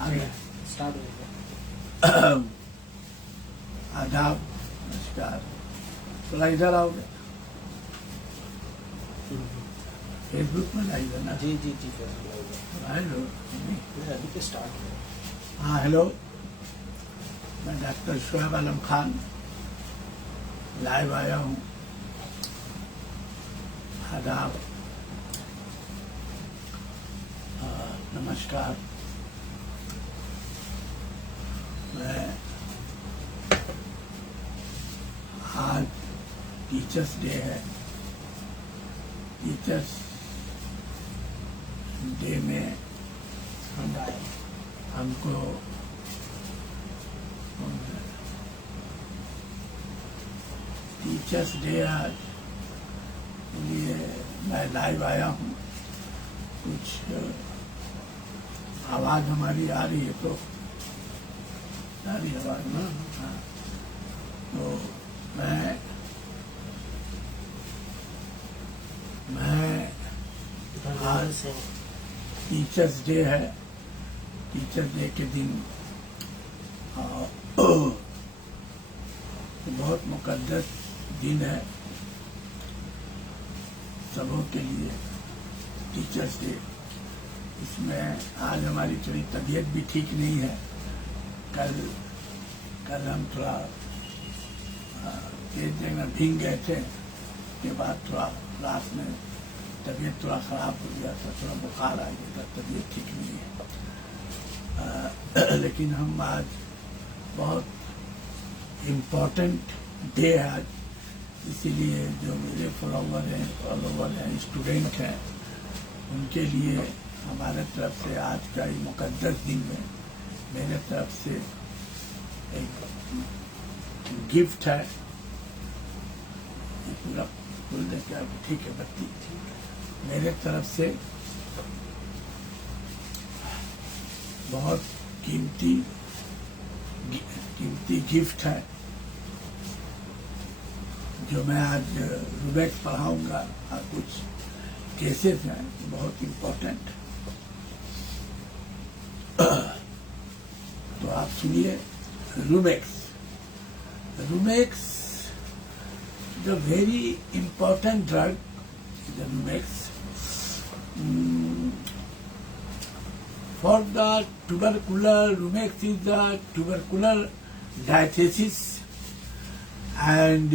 आगे स्टार्ट हो गया। आदाब, नमस्कार। थोड़ा इधर आओगे, फेसबुक में लाइव है ना? जी जी जी फेसबुक हेलो। अभी तो स्टार्ट हो हाँ हेलो, मैं डॉक्टर शुएब आलम खान लाइव आया हूँ। आदाब, नमस्कार। मैं आज टीचर्स डे है। टीचर्स डे में हमको टीचर्स डे आज, इसलिए मैं लाइव आया हूँ। कुछ आवाज़ हमारी आ रही है तो सारी आवाज़ ना, हाँ। तो मैं आज टीचर्स डे है। टीचर्स डे के दिन बहुत मुकद्दस दिन है सबों के लिए, टीचर्स डे। इसमें आज हमारी थोड़ी तबीयत भी ठीक नहीं है। कल हम थोड़ा तेज जगह भीग गए थे, के बाद थोड़ा क्लास में तबीयत थोड़ा ख़राब हो गया था, थोड़ा बुखार आ गया था, तबीयत ठीक नहीं है। लेकिन हम आज बहुत इम्पोर्टेंट डे है आज, इसीलिए जो मेरे फॉलोवर हैं, स्टूडेंट हैं, उनके लिए हमारे तरफ से आज का ये मुकद्दस दिन में मेरे तरफ से एक गिफ्ट है। ये पूरा खोल दे क्या? ठीक है, बत्ती मेरे तरफ से बहुत कीमती गिफ्ट है, जो मैं आज रूबेक्स पढ़ाऊंगा और कुछ केसेस हैं बहुत इम्पोर्टेंट। तो आप सुनिए। Rumex the very important drug, the rumex for the tubercular. Rumex is the tubercular diathesis and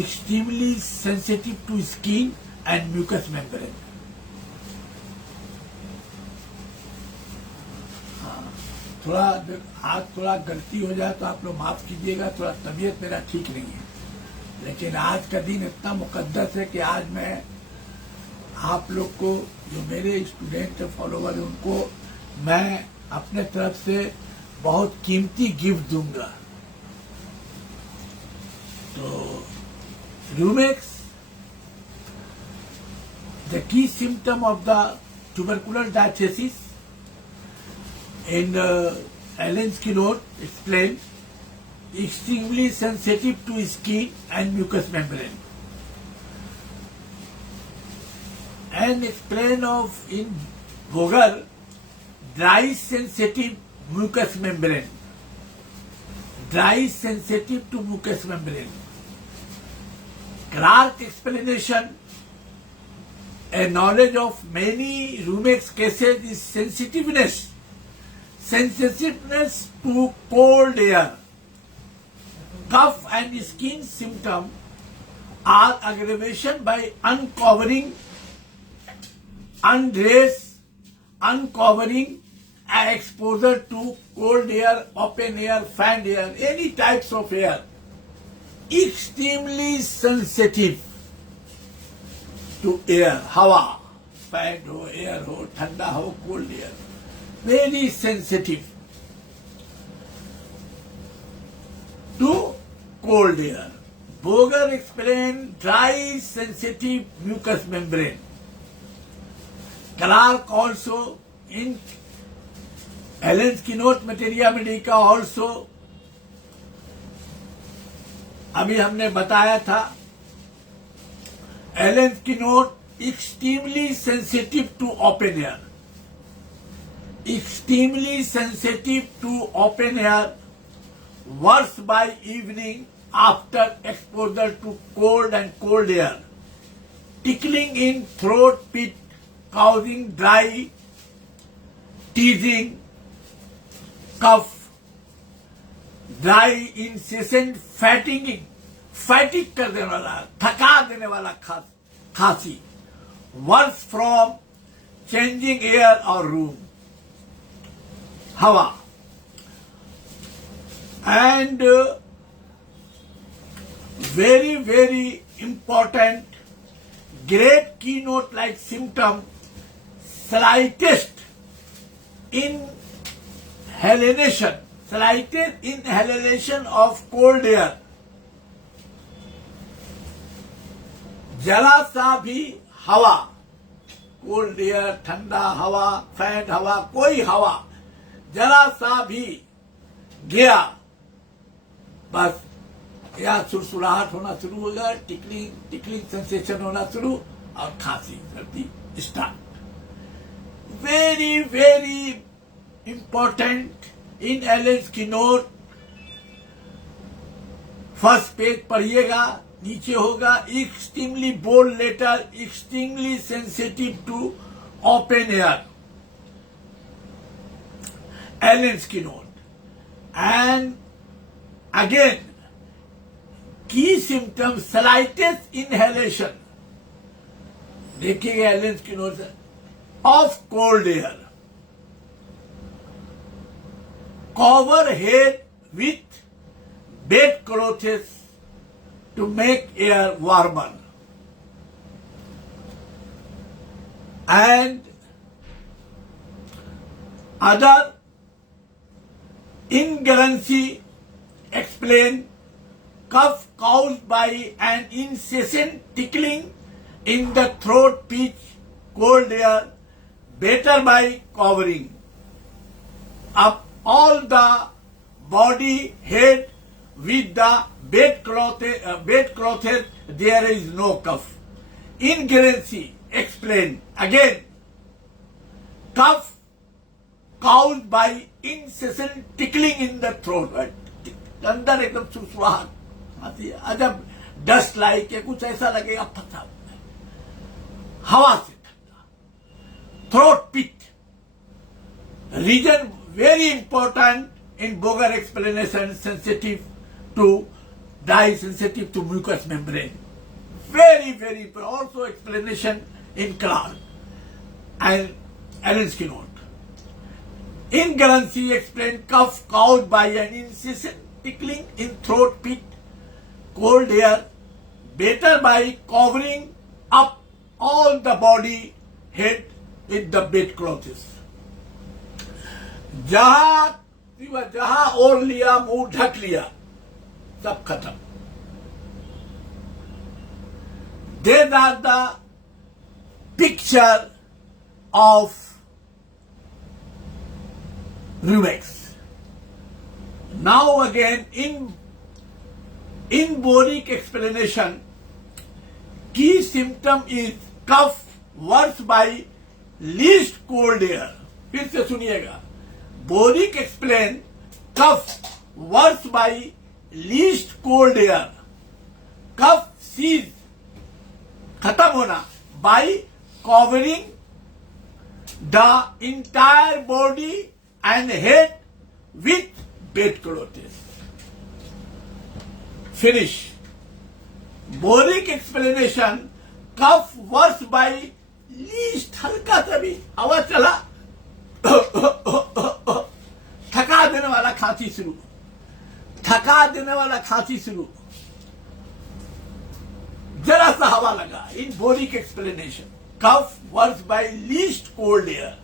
extremely sensitive to skin and mucous membrane. थोड़ा आज थोड़ा गलती हो जाए तो आप लोग माफ कीजिएगा, थोड़ा तबीयत मेरा ठीक नहीं है। लेकिन आज का दिन इतना मुकद्दस है कि आज मैं आप लोग को, जो मेरे स्टूडेंट फॉलोवर हैं, उनको मैं अपने तरफ से बहुत कीमती गिफ्ट दूंगा। तो rumex, the key symptom of the tubercular diathesis in Allen's keynote explained extremely sensitive to skin and mucous membrane, and explain of in Boger dry sensitive mucous membrane, dry sensitive to mucous membrane. Clark explanation, a knowledge of many Rumex cases is sensitiveness to cold air. Cough and skin symptom are aggravation by uncovering, undress, uncovering, and exposure to cold air, open air, fan air, any types of air. Extremely sensitive to air, hawa, fan ho, air ho, ठंडा हो, cold air. Very sensitive to cold air. Boger explained dry sensitive mucous membrane. Clark also in Allen's keynote materia medica also, अभी हमने बताया था, Allen's keynote extremely sensitive to open air. extremely sensitive to open air, worse by evening after exposure to cold and cold air, tickling in throat pit causing dry, teasing, cough, dry, incessant fatiguing, fatigue कर देने वाला, थका देने वाला खांसी, worse from changing air or room, हवा, and very very important, great keynote like symptom, slightest inhalation of cold air, जरा सा भी हवा, कोल्ड एयर, ठंडा हवा, फैन हवा, कोई हवा जरा सा भी गया, बस या सुरसुराहट होना शुरू होगा, टिकलिंग सेंसेशन होना शुरू, और खांसी सर्दी start. Very very important in Allen's की नोट, फर्स्ट पेज पढ़िएगा, नीचे होगा extremely bold letter, extremely sensitive to open air, Allen's की note. And again key symptom slightest inhalation, देखिएगा एलेंस की note of cold air, cover head with bed clothes to make air warmer, and other inguinal explain cough caused by an incessant tickling in the throat pitch cold air, better by covering up all the body head with the bedclothes, there is no cough. Inguinal explain again, cough caused by incessant tickling in the throat, अंदर एकदम सुसुराहट आती है, जब dust like या कुछ ऐसा लगेगा, पता हवा से ठंडा, throat pit, region very important in Boger explanation, sensitive to dye, sensitive to mucous membrane. Very, very important. Also explanation in Clark and Allen's note. In Guernsey explained cough caused by an incessant tickling in throat pit, cold air, better by covering up all the body head with the bedclothes. जहां ओढ़ लिया, मुंह ढक लिया, सब खत्म. These are the picture of Rumex. Now again in Boric explanation, key symptom is cough worse by least cold air. फिर से सुनिएगा, Boric explain cough worse by least cold air, cough cease खत्म होना by covering the entire body and head with bedclothes. Finish. Boric explanation, cough worse by least, हल्का सा भी हवा चला, थका देने वाला खांसी शुरू, थका देने वाला खांसी शुरू, जरा सा हवा लगा. In Boericke explanation, cough worse by least cold air,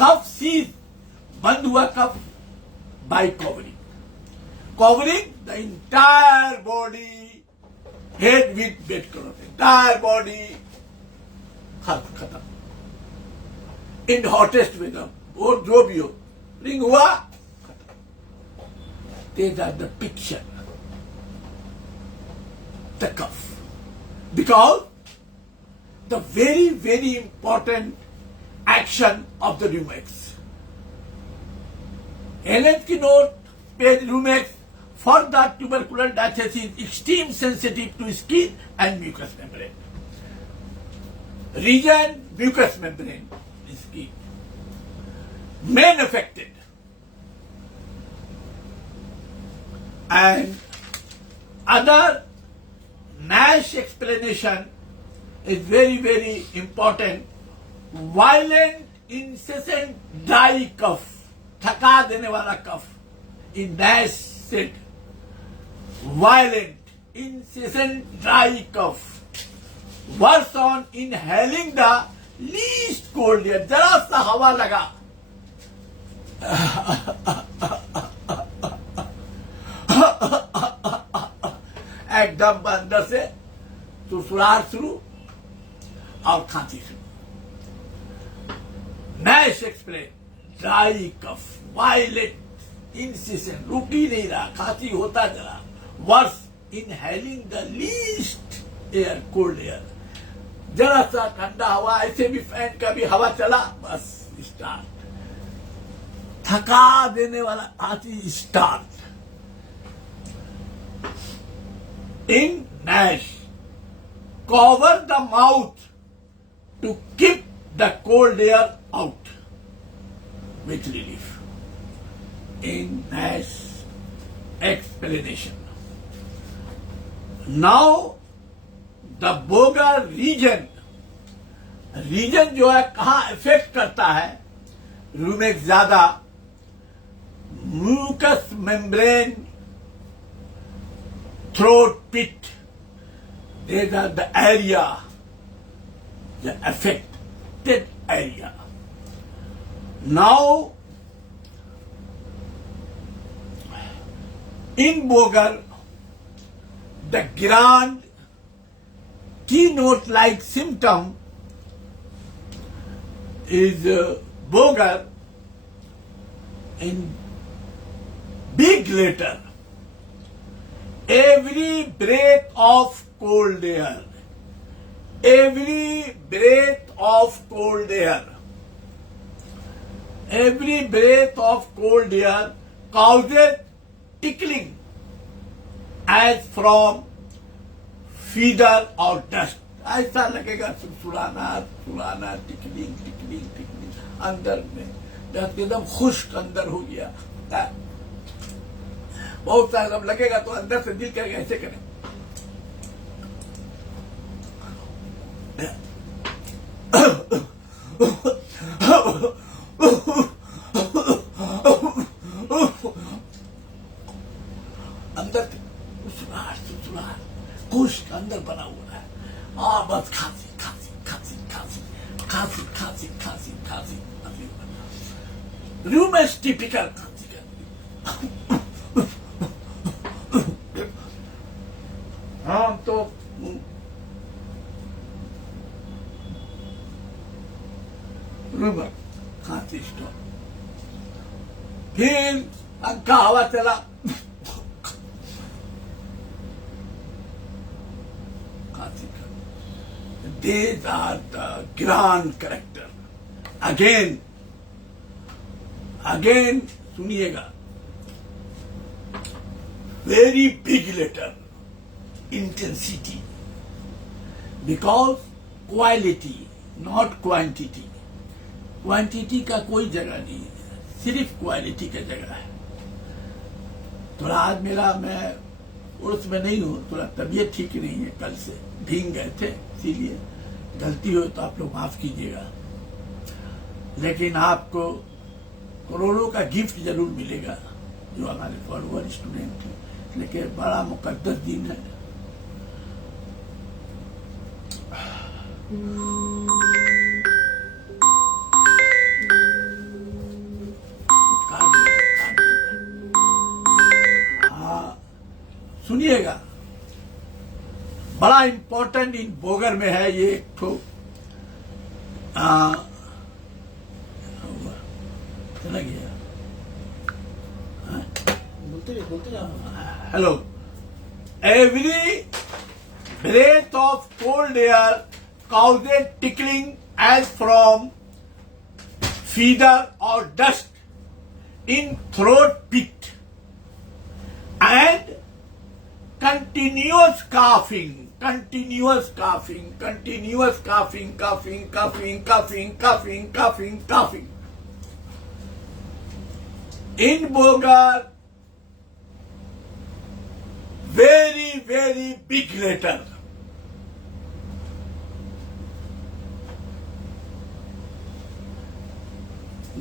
cough ceases बंद हुआ cough by covering, covering the entire body head with bed cloth, entire body खत्म. इन हॉटेस्ट वेदर, और जो भी हो, रिंग हुआ खत्म. These are the picture, the cough. Because the very, very important action of the Rumex. Allen note page Rumex for the tubercular diathesis is extreme sensitive to skin and mucous membrane. Region mucous membrane is key. Main affected. And other NASH explanation is very, very important. Violent, incessant dry cough, थका देने वाला कफ in NASH said. Violent, incessant dry cough. Worse on inhaling the least cold air. जरा सा हवा लगा एकदम अंदर से सुसुराहट शुरू और खांसी शुरू. NASH explain dry cough violent incessant रुक ही नहीं रहा खांसी होता जरा. Worse inhaling the least air cold air जरा सा ठंडा हवा ऐसे भी फैन का भी हवा चला बस स्टार्ट थका देने वाला खांसी start. In NASH, cover the mouth to keep the cold air out with relief. In NASH explanation. Now, the Boger region जो है कहाँ इफेक्ट करता है रूमेक्स ज्यादा mucous membrane throat, pit, these are the area, the affected area. Now, in Boger, the grand keynote-like symptom is Boger in big letter. Every breath of cold air, every breath of cold air, every breath of cold air causes tickling as from fever or dust. ऐसा लगेगा सुलाना सुलाना tickling tickling tickling अंदर में दस्त एकदम खुश्क अंदर हो गया. बहुत सारा जब लगेगा तो अंदर से दिल करेगा ऐसे करें. अंदर सुसुराहट खुश्क अंदर बना हुआ है और बस खांसी खांसी खांसी खांसी खांसी खांसी खांसी खांसी खांसी रूमेस टिपिकल खांसी का. हाँ तो खांसी स्टॉप फिर अंका हवा चला खांसी. These are the grand character. Again सुनिएगा very big letter. Intensity, because quality not quantity. Quantity का कोई जगह नहीं है सिर्फ क्वालिटी का जगह है. थोड़ा आज मैं उर्स में नहीं हूँ थोड़ा तबीयत ठीक नहीं है कल से भीग गए थे इसीलिए गलती हो तो आप लोग माफ कीजिएगा. लेकिन आपको करोड़ों का गिफ्ट जरूर मिलेगा जो हमारे फॉलोअर स्टूडेंट हैं. लेकिन बड़ा मुकद्दस दिन है. हाँ सुनिएगा बड़ा इंपॉर्टेंट इन बोगर में है ये एक ठो चला गया. बोलते जाओ. Hello. Every breath of cold air causes tickling as from fever or dust. in throat pit and continuous coughing, continuous coughing, continuous coughing, coughing, coughing, coughing, coughing, coughing, coughing. In Bogart, very, very big letter.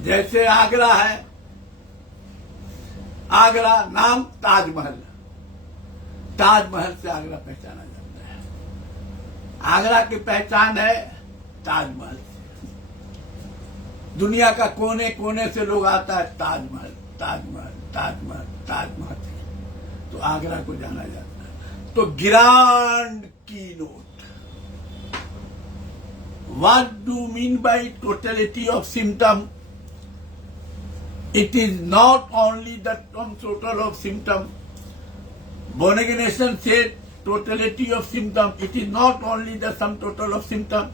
जैसे आगरा है, आगरा नाम ताजमहल, ताजमहल से आगरा पहचाना जाता है। आगरा की पहचान है ताजमहल से। दुनिया का कोने कोने से लोग आता है ताजमहल, ताजमहल, ताजमहल, ताजमहल। तो आगरा को जाना जाता है। तो grand keynote, what do mean by totality of symptom? It is not only the sum total of symptom. Bonagination said totality of symptom. It is not only the sum total of symptom.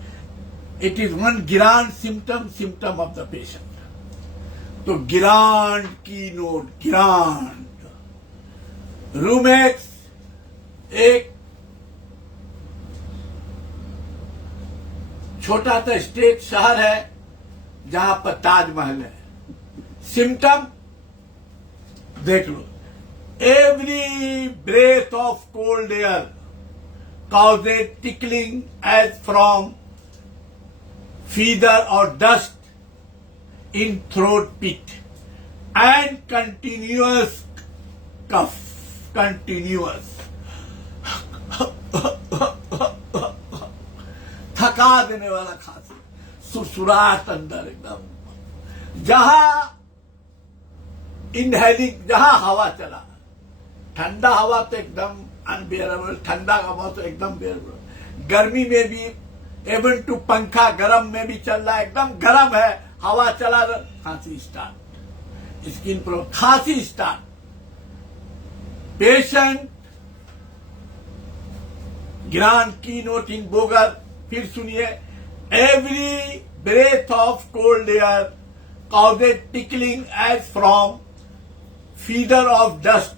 It is one grand symptom, symptom of the patient. So grand keynote, grand. Romex एक छोटा सा state शहर है जहां पर ताजमहल है। Symptom देख लो, every breath of cold air causes tickling as from feather or dust in throat pit and continuous cough, continuous थका देने वाला खांसी, सुसुराहट अंदर एकदम। जहां इनहेलिंग, जहां हवा चला, ठंडा हवा तो एकदम अनबियरेबल, ठंडा हवा तो एकदम बियरेबल। गर्मी में भी एवन टू पंखा गर्म में भी चल रहा है, एकदम गर्म है, हवा चला, खांसी स्टार्ट, स्किन प्रॉब्लम, खांसी स्टार्ट। पेशेंट ग्रैंड की नोट इन बोगर, फिर सुनिए, every breath of cold air causes tickling as from feather of dust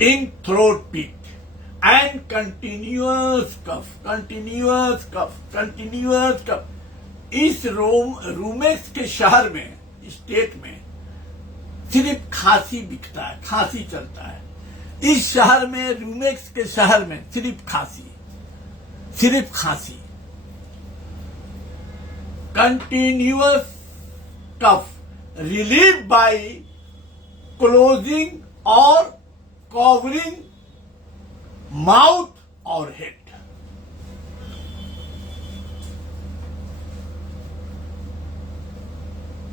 in throat pit and continuous cough, continuous cough, continuous cough. इस Romex के शहर में, state में सिर्फ खांसी दिखता है, खांसी चलता है। इस शहर में, रूमेक्स के शहर में सिर्फ खांसी, सिर्फ खांसी। Continuous cough relieved by closing or covering mouth or head.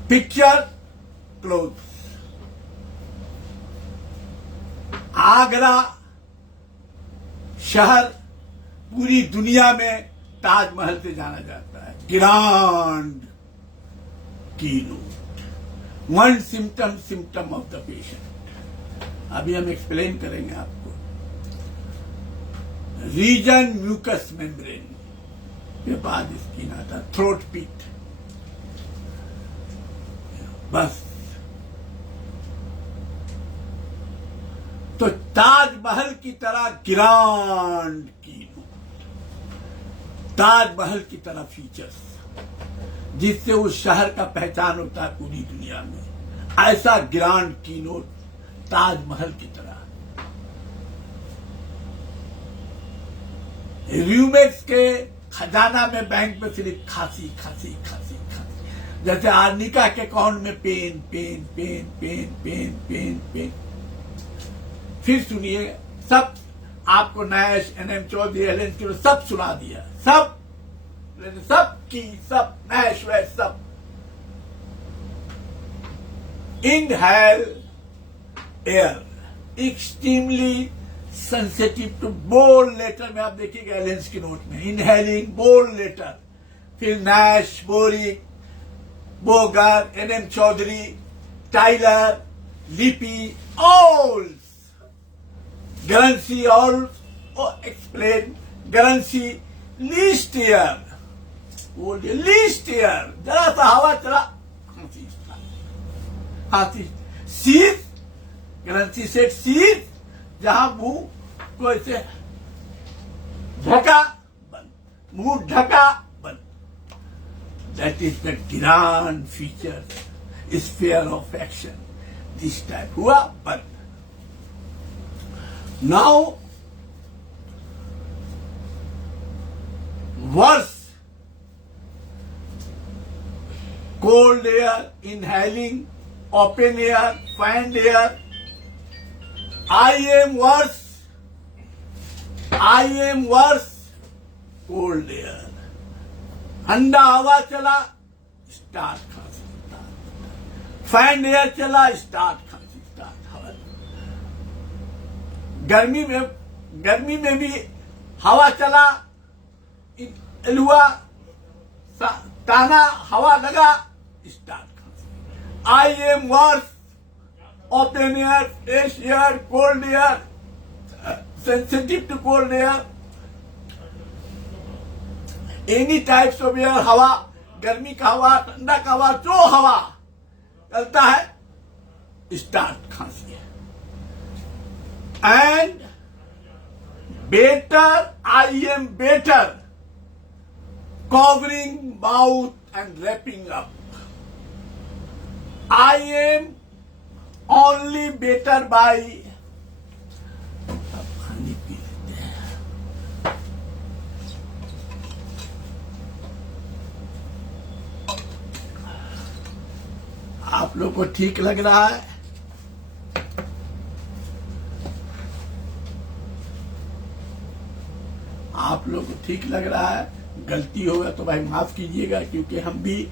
Picture close. Agra शहर पूरी दुनिया में ताजमहल से जाना जाता है। Grand keynote, one symptom, symptom of the patient. अभी हम एक्सप्लेन करेंगे आपको। रीजन म्यूकस मेम्ब्रेन के बाद स्किन आता, थ्रोट पिट, बस। तो ताजमहल की तरह ग्रैंड कीनोट, ताजमहल की तरह फीचर्स, जिससे उस शहर का पहचान होता है पूरी दुनिया में। ऐसा ग्रैंड कीनोट ताजमहल की तरह। रूमेक्स के खजाना में, बैंक में सिर्फ खांसी, खांसी, खांसी, खांसी। जैसे आर्निका के अकाउंट में pain, pain, pain, pain, pain, pain, pain. फिर सुनिए, सब आपको नैश, एनएम चौधरी, एलेन की सब सुना दिया, सब की, सब नैश वैश सब। Inhale air, extremely sensitive to bold letter में, आप देखिएगा एलेंस की नोट में, इनहेलिंग बोल्ड लेटर। फिर Nash, Boericke, Boger, NM Choudhuri, Tyler, Lippe, ऑल्स, Guernsey also explain, Guernsey least year, least year, जरा सा हवा चला, खांसी, सीज, ग्रंथि से सीज, जहां मुंह को ऐसे ढका बंद, मुंह ढका बंद. That is the grand feature, sphere of action. This type हुआ बंद. Now worse, cold air, inhaling, open air, fan air. I am worse. I am worse. Cold air. ठंडा हवा चला, स्टार्ट खांसी. फैन एयर चला, स्टार्ट खांसी, start हवा. गर्मी में भी हवा चला, हुआ, ताना हवा लगा, start. I am worse. Open air, fresh air, cold air, sensitive to cold air. Any types of air, हवा, गर्मी का हवा, ठंडा का हवा, जो हवा चलता है, स्टार्ट खांसी है. And better, I am better, covering mouth and wrapping up. I am only better by. पानी पी लेते हैं. आप लोग को ठीक लग रहा है? आप लोग को ठीक लग रहा है? गलती होगा तो भाई माफ कीजिएगा, क्योंकि हम भी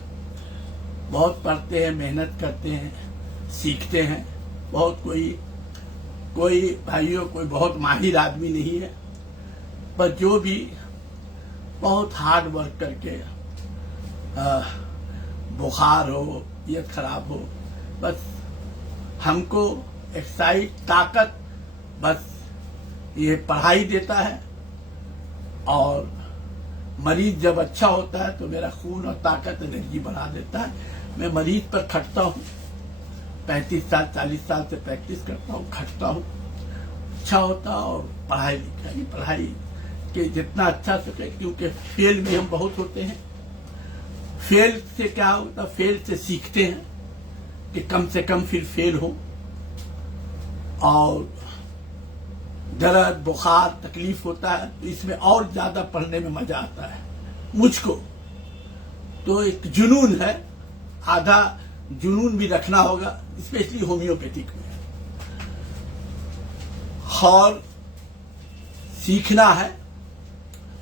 बहुत पढ़ते हैं, मेहनत करते हैं, सीखते हैं. बहुत कोई भाइयों कोई बहुत माहिर आदमी नहीं है, पर जो भी बहुत हार्ड वर्क करके बुखार हो, तबीयत खराब हो, बस हमको एक्साइज, ताकत बस ये पढ़ाई देता है. और मरीज जब अच्छा होता है तो मेरा खून और ताकत, एनर्जी बढ़ा देता है. मैं मरीज पर खटता हूँ, 35 साल 40 साल से प्रैक्टिस करता हूँ, खटता हूँ, अच्छा होता. और पढ़ाई के जितना अच्छा सके, क्योंकि फेल में हम बहुत होते हैं. फेल से क्या होता, फेल से सीखते हैं कि कम से कम फिर फेल हो. और दर्द, बुखार, तकलीफ होता है तो इसमें और ज्यादा पढ़ने में मजा आता है मुझको. तो एक जुनून है, आधा जुनून भी रखना होगा, स्पेशली होम्योपैथिक में. और सीखना है.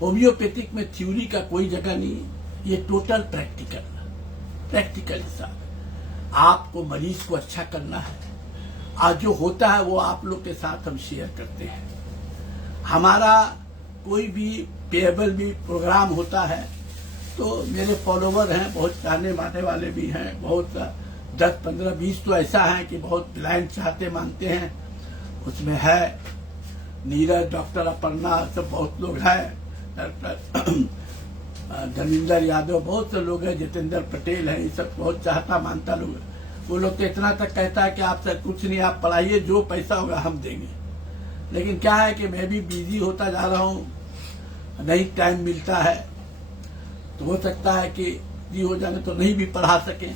होम्योपैथिक में थ्योरी का कोई जगह नहीं, ये टोटल प्रैक्टिकल हिसाब है. आपको मरीज को अच्छा करना है. आज जो होता है वो आप लोग के साथ हम शेयर करते हैं. हमारा कोई भी पेएबल भी प्रोग्राम होता है तो मेरे फॉलोवर हैं, बहुत चाहने मानने वाले भी हैं, बहुत 10, 15, 20 तो ऐसा है कि बहुत ब्लाइंड चाहते मानते हैं. उसमें है नीरज, डॉक्टर अपर्णा, सब बहुत लोग हैं, डॉक्टर धर्मेंद्र यादव, बहुत से लोग हैं, जितेंद्र पटेल है, ये सब बहुत चाहता मानता लोग. वो लोग तो इतना तक कहता है कि आपसे कुछ नहीं, आप पढ़ाइए, जो पैसा होगा हम देंगे. लेकिन क्या है कि मैं भी बिजी होता जा रहा हूँ, नहीं टाइम मिलता है. तो हो सकता है कि बिजी हो जाने तो नहीं भी पढ़ा सकें.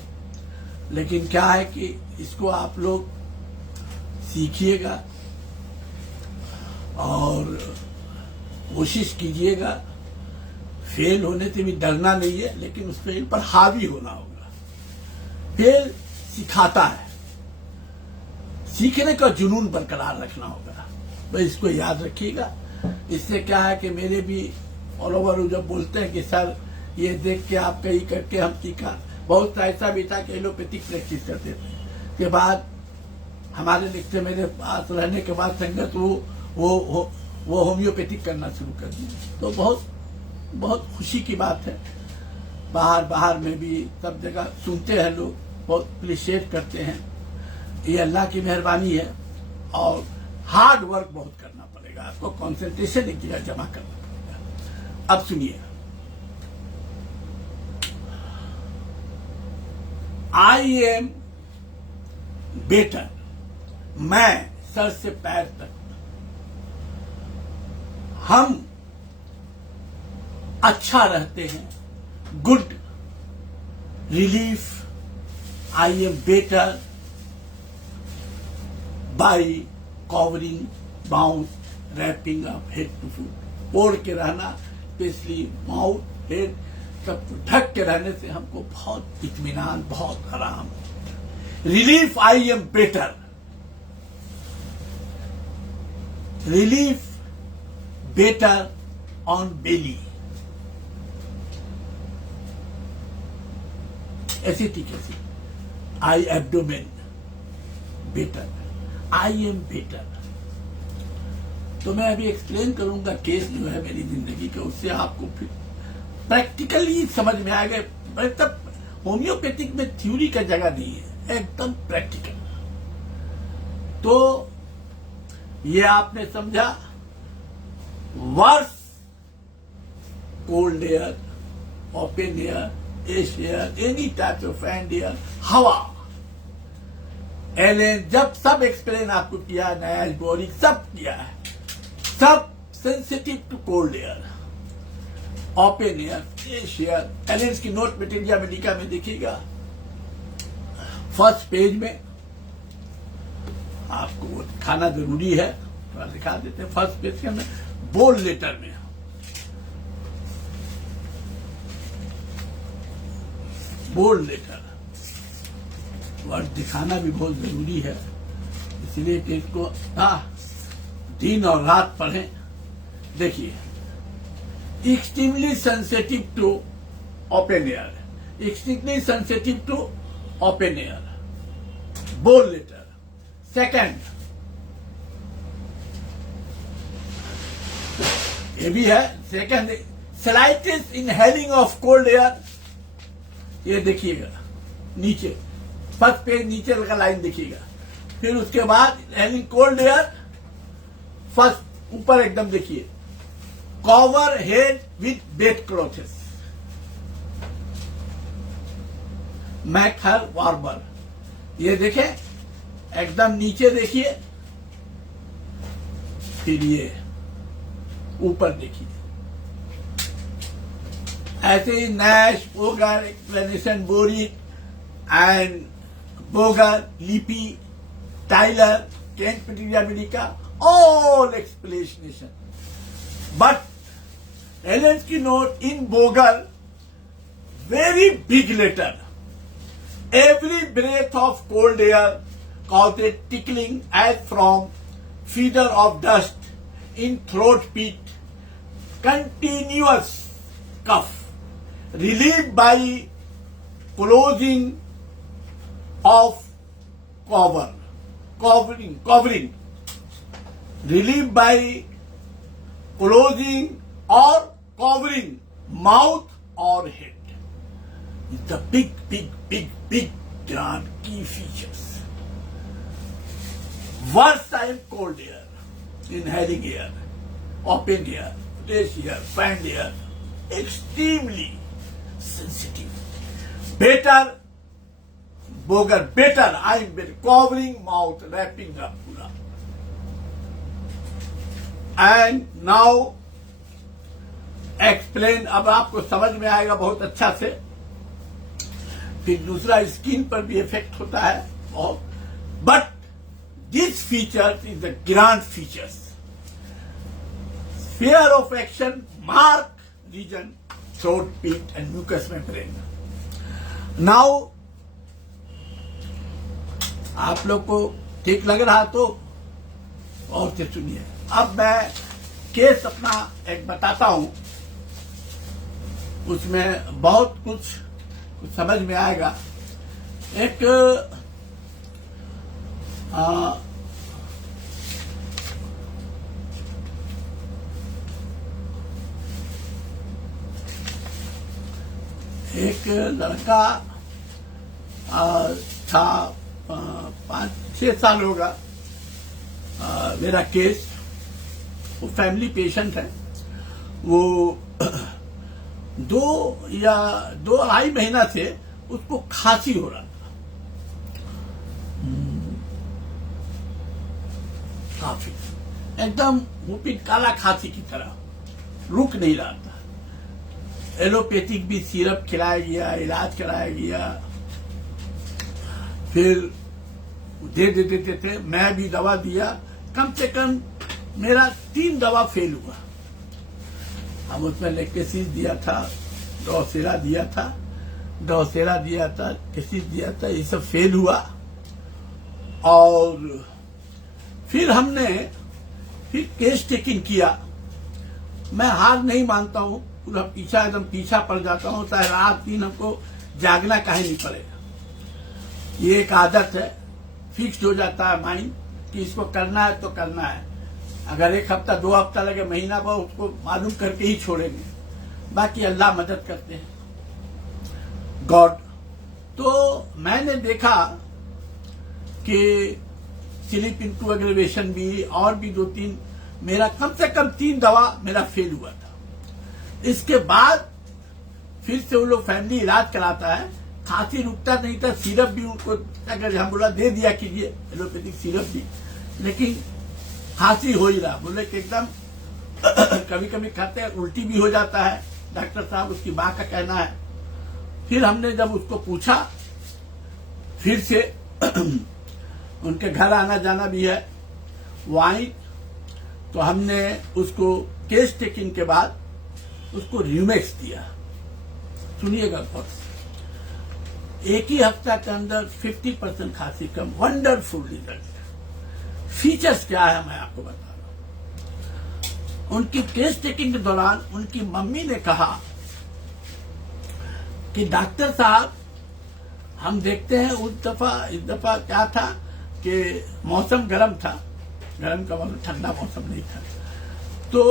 लेकिन क्या है कि इसको आप लोग सीखिएगा और कोशिश कीजिएगा. फेल होने से भी डरना नहीं है, लेकिन उस फेल पर हावी होना होगा. फेल सिखाता है, सीखने का जुनून बरकरार रखना होगा. तो इसको याद रखिएगा. इससे क्या है कि मेरे भी फॉलोवर जब बोलते हैं कि सर ये देख के आप कहीं करके हम सीखा. बहुत ऐसा भी था कि एलोपैथिक प्रैक्टिस करते थे, के बाद हमारे लिखते मेरे पास रहने के बाद संगत वो होम्योपैथिक करना शुरू कर दिया. तो बहुत बहुत खुशी की बात है. बाहर में भी सब जगह सुनते हैं लोग, बहुत अप्रिशिएट करते हैं. ये अल्लाह की मेहरबानी है. और हार्ड वर्क बहुत करना पड़ेगा आपको, कंसंट्रेशन एक जगह जमा करना पड़ेगा. अब सुनिए, I am बेटर, मैं सर से पैर तक, हम अच्छा रहते हैं, good relief, I am better by covering mouth, wrapping up head to foot. ओढ़ के रहना, स्पेशली माउथ, हेड, सब ढक के रहने से हमको बहुत इत्मीनान, बहुत आराम। Relief, I am better, relief better on belly, acetic, I abdomen better, I am better. तो मैं अभी एक्सप्लेन करूंगा केस जो है मेरी जिंदगी का, उससे आपको फिर प्रैक्टिकली समझ में आएगा। मतलब होम्योपैथिक में थ्योरी का जगह नहीं है, एकदम प्रैक्टिकल। तो ये आपने समझा, worse cold air, open air, ash air, any type of fan air, हवा, एलेन, जब सब एक्सप्लेन आपको किया, नैश, बोरिक, सब किया है, सब sensitive to cold air, open air, ash air. Allen's की नोट मटेरिया अमेरिका में देखिएगा, फर्स्ट पेज में आपको वो दिखाना जरूरी है, थोड़ा दिखा देते हैं। फर्स्ट पेज के अंदर बोल्ड लेटर में, बोल्ड लेटर वर्ड दिखाना भी बहुत जरूरी है, इसलिए कि इसको दिन और रात पढ़ें। देखिए, extremely sensitive to open air, extremely sensitive to open air, bold letter. Second, ये भी है second, slightest inhaling of cold air. ये देखिएगा नीचे, फर्स्ट पेज नीचे का लाइन देखिएगा। फिर उसके बाद इनहेलिंग कोल्ड एयर, फर्स्ट ऊपर एकदम देखिए, cover head with bed clothes, मैथर वार्बर। ये देखें, एकदम नीचे देखिए, फिर ये ऊपर देखिए। ऐसे ही Nash, Boger, explanation, Boericke and Boger, Lippe, Tyler, Kent materia America, all explanation. But Allen's की note in Boger, very big letter, every breath of cold air causes tickling as from feeder of dust in throat pit, continuous cough, relieved by closing of covering, relieved by closing or covering mouth or head. It's the big grand key features. Versatile cold air, inhaling air, open air, fresh air, fan air, extremely sensitive. Better, boger, better, I'm better, covering mouth, wrapping up pura. And now explain, अब आपको समझ में आएगा बहुत अच्छा से। फिर दूसरा, स्किन पर भी इफेक्ट होता है बहुत, but this feature is the grand features. Sphere of action, mark region, throat pit and mucous membrane. Now आप लोग को ठीक लग रहा तो और से सुनिए। अब मैं केस अपना एक बताता हूं, उसमें बहुत कुछ समझ में आएगा। एक लड़का था, 5-6 साल होगा, मेरा केस। वो फैमिली पेशेंट है। वो 2 या 2.5 महीना से उसको खांसी हो रहा था। काफी एकदम मुंह काला खांसी की तरह, रुक नहीं रहा था। एलोपैथिक भी सिरप खिलाया गया, इलाज कराया गया, फिर दे देते थे, मैं भी दवा दिया। कम से कम मेरा 3 दवा फेल हुआ। हम उसमें लेकेसिस दिया था, डोसेरा दिया था, केसिस दिया था, ये सब फेल हुआ। और फिर हमने केस टेकिंग किया। मैं हार नहीं मानता हूं, पूरा एकदम पीछा पड़ जाता हूं, चाहे रात दिन हमको जागना काहे नहीं पड़ेगा। ये एक आदत है, फिक्स हो जाता है माइंड कि इसको करना है तो करना है। अगर 1 हफ्ता 2 हफ्ता लगे, महीना भर, उसको मालूम करके ही छोड़ेंगे। बाकी अल्लाह मदद करते हैं, गॉड। तो मैंने देखा कि स्लीप इनटू एग्रेवेशन भी और भी 2-3, मेरा कम से कम 3 दवा मेरा फेल हुआ था। इसके बाद फिर से वो लोग फैमिली इलाज कराता है, खांसी रुकता नहीं था। सिरप भी उनको अगर हम बोला दे दिया कीजिए, एलोपैथिक सिरप भी, लेकिन खांसी हो ही रहा। बोले कि एकदम कभी कभी खाते हैं उल्टी भी हो जाता है, डॉक्टर साहब उसकी मां का कहना है। फिर हमने जब उसको पूछा, फिर से उनके घर आना जाना भी है, वो आई, तो हमने उसको केस टेकिंग के बाद उसको र्यूमेक्स दिया। सुनिएगा गौर से, 1 ही हफ्ता के अंदर 50% खांसी कम, वंडरफुल रिजल्ट। फीचर्स क्या है मैं आपको बता रहा हूं। उनकी केस टेकिंग के दौरान उनकी मम्मी ने कहा कि डॉक्टर साहब, हम देखते हैं इस दफा क्या था कि मौसम गर्म था, गर्म का मतलब ठंडा मौसम नहीं था। तो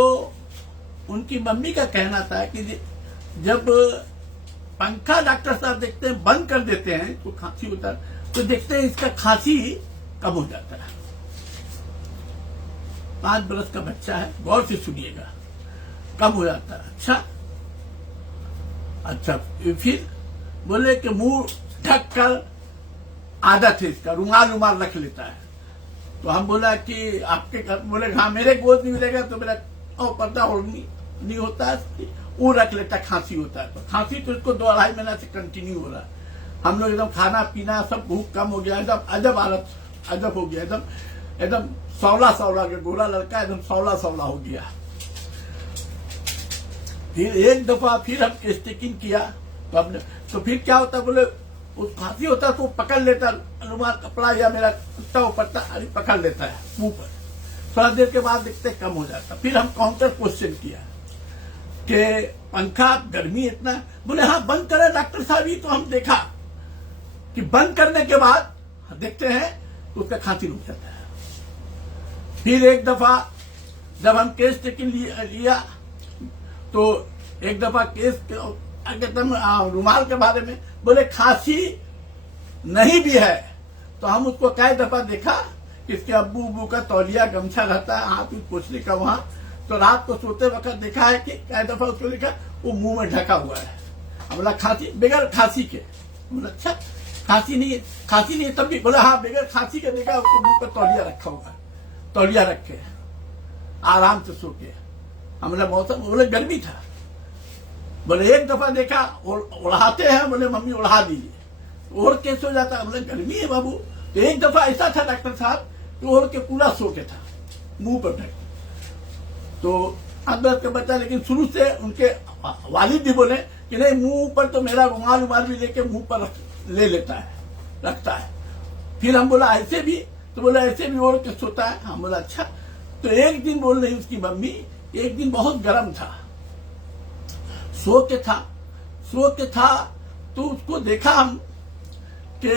उनकी मम्मी का कहना था कि जब पंखा डॉक्टर साहब देखते हैं बंद कर देते हैं तो खांसी होता है, तो देखते हैं इसका खांसी कम हो जाता है। 5 बरस का बच्चा है, गौर से सुनिएगा, कम हो जाता है। अच्छा, फिर बोले कि मुंह ढक कर, आदत है इसका, रुमाल रख लेता है। तो हम बोला कि आपके घर, बोले हाँ मेरे गोद नहीं मिलेगा तो मेरा पर्दा ओढ़नी नहीं होता है, वो रख लेता, खांसी होता है। तो खांसी तो इसको 2-2.5 महीना से कंटिन्यू हो रहा है। हम लोग एकदम खाना पीना सब भूख कम हो गया, एकदम अजब हो गया, एकदम सौला के गोरा लड़का एकदम सौला हो गया। फिर एक दफा फिर हम केस टेकिंग किया, तो फिर क्या होता, बोले उस खांसी होता तो पकड़ लेता, रुमाल कपड़ा या मेरा कुत्ता पत्ता पकड़ लेता है मुंह पर। थोड़ा देर के बाद देखते कम हो जाता। फिर हम काउंटर क्वेश्चन किया कि पंखा गर्मी इतना, बोले हाँ बंद करे डॉक्टर साहब। ही तो हम देखा कि बंद करने के बाद देखते हैं तो उसका खांसी रुक जाता है। फिर एक दफा जब हम केस टेकिंग लिया, तो एक दफा केस एकदम रुमाल के बारे में, बोले खांसी नहीं भी है। तो हम उसको कई दफा देखा कि इसके अब्बू का तौलिया गमछा रहता है हाथ पोछने का वहां, तो रात को सोते वक्त देखा है कि कई दफा उसको लिखा वो मुंह में ढका हुआ है। बोला खांसी, बगैर खांसी के। बोला अच्छा खांसी नहीं है तब भी। बोला हाँ बगैर खांसी के देखा, उसको मुंह पर तौलिया रखा हुआ है, तौलिया रखे आराम से सो के। हमने मौसम, बोले गर्मी था। बोले एक दफा देखा उड़ाते हैं, बोले मम्मी उड़ा दीजिए, ओढ़ के सो जाता। बोले गर्मी है बाबू। तो एक दफा ऐसा था डॉक्टर साहब कि ओढ़ के पूरा सो के था, मुंह पर ढक। तो अंदर के बच्चा, लेकिन शुरू से उनके वालिद भी बोले कि नहीं, मुंह पर तो मेरा रुमाल भी लेके मुंह पर ले लेता है, रखता है। फिर हम बोला ऐसे भी, तो बोला ऐसे भी ओढ़ के सोता है। हम बोला अच्छा। तो एक दिन बोल रही उसकी मम्मी, एक दिन बहुत गर्म था, सो के था, तो उसको देखा हम कि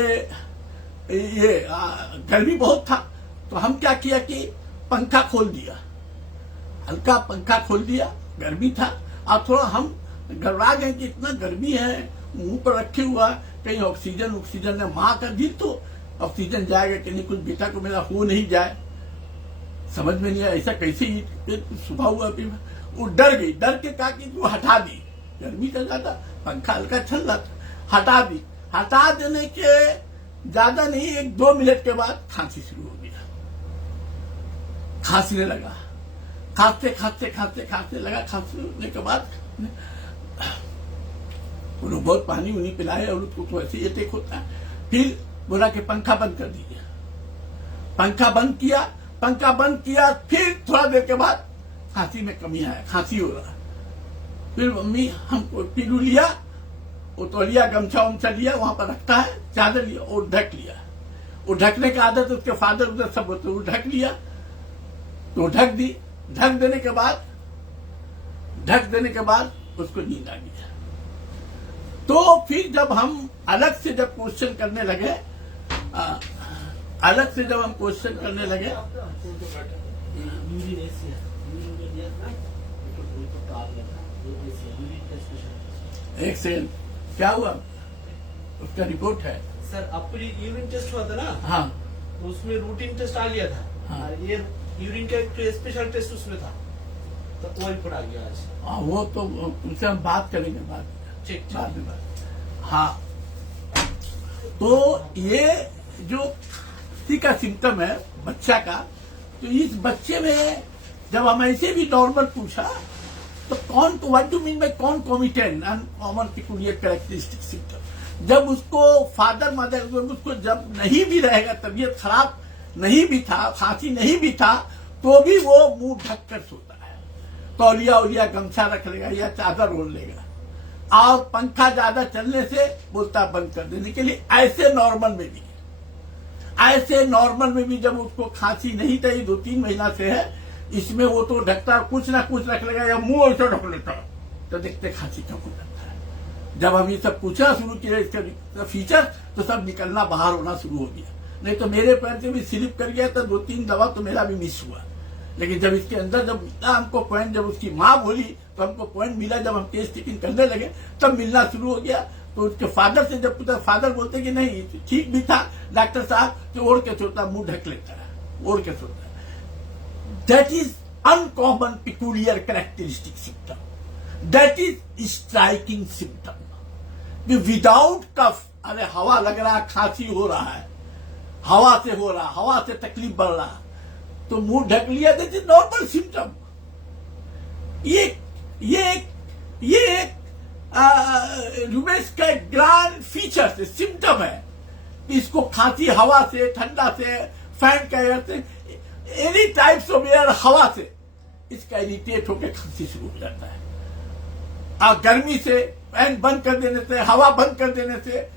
ये गर्मी बहुत था। तो हम क्या किया कि पंखा खोल दिया, हल्का पंखा खोल दिया, गर्मी था। और थोड़ा हम घबरा गए कि इतना गर्मी है, मुंह पर रखे हुआ, कहीं ऑक्सीजन ने, माँ का दिल तो ऑक्सीजन जाएगा कि नहीं, कुछ बेटा को मेरा हो नहीं जाए। समझ में नहीं आया ऐसा कैसे ही। सुबह हुआ, वो डर गई, डर के कहा कि तू हटा दी, गर्मी का ज्यादा, पंखा हल्का चल रहा था, हटा दी। हटा देने के ज्यादा नहीं, 1-2 मिनट के बाद खांसी शुरू हो गया। खांसने लगा, खांसते खांसते खांसते खांसने लगा। खांसने के बाद उन्होंने बहुत पानी उन्हीं पिलाया और उसको तो ऐसे ही अटैक होता है। फिर बोला कि पंखा बंद कर दीजिए। पंखा बंद किया। फिर थोड़ा देर के बाद खांसी में कमी आया, खांसी हो रहा। फिर मम्मी हमको पिलू लिया, वो तो लिया, गमछा उमछा लिया, वहां पर रखता है, चादर लिया और ढक लिया। वो ढकने की आदत उसके फादर उधर सब होते, वो ढक लिया तो ढक दी। ढक देने के बाद उसको नींद आ गया। तो फिर जब हम अलग से जब क्वेश्चन करने लगे, एक सेकंड, क्या हुआ? उसका रिपोर्ट है सर, आपको यूरिन टेस्ट हुआ था ना? हाँ, तो उसमें रूटीन टेस्ट आ गया था। हाँ। और ये यूरिन का एक स्पेशल टेस्ट उसमें था, तो वो रिपोर्ट आ गया आज। हाँ, वो तो उनसे हम बात करेंगे बाद में। हाँ, तो ये जो किसी का सिम्टम है बच्चा का, तो इस बच्चे में जब हम ऐसे भी नॉर्मल पूछा तो what do mean by concomitant uncommon peculiar characteristic symptom, जब उसको फादर मदर उसको जब नहीं भी रहेगा, तबीयत खराब नहीं भी था, खांसी नहीं भी था, तो भी वो मुंह ढक कर सोता है, तौलिया उलिया गमछा रख लेगा या चादर ओढ़ लेगा, और पंखा ज्यादा चलने से बोलता बंद कर देने के लिए। ऐसे नॉर्मल में भी जब उसको खांसी नहीं था, 2-3 महीना से है, इसमें वो तो ढकता, कुछ ना कुछ रख लेगा या मुंह ऐसा ढक लेता, तो देखते खांसी कम हो जाता है। जब हम ये सब पूछना शुरू किया इसका फीचर, तो सब निकलना बाहर होना शुरू हो गया। नहीं तो मेरे पैर से भी स्लिप कर गया था, 2-3 दवा तो मेरा भी मिस हुआ। लेकिन जब इसके अंदर जब मिला हमको पॉइंट, जब उसकी माँ बोली तो हमको पॉइंट मिला, जब हम केस टेकिंग करने लगे तब मिलना शुरू हो गया। तो उसके फादर से जब पूछा, फादर बोलते कि नहीं ठीक भी था डॉक्टर साहब, कि ओढ़ के सोता, मुंह ढक लेता है, ओढ़ के सोता है। That is uncommon peculiar characteristic symptom, that is striking symptom. Without cough, अरे हवा लग रहा है, खांसी हो रहा है, हवा से तकलीफ बढ़ रहा, तो मुंह ढक लिया, दैट इज नॉर्मल सिम्टम। ये रूमेश का एक ग्रैंड फीचर है, सिम्टम है। इसको खांसी हवा से, ठंडा से, फैन का एयर से, एनी टाइप्स ऑफ एयर, हवा से इसका इरिटेट होकर खांसी शुरू हो जाता है। और गर्मी से, फैन बंद कर देने से, हवा बंद कर देने से,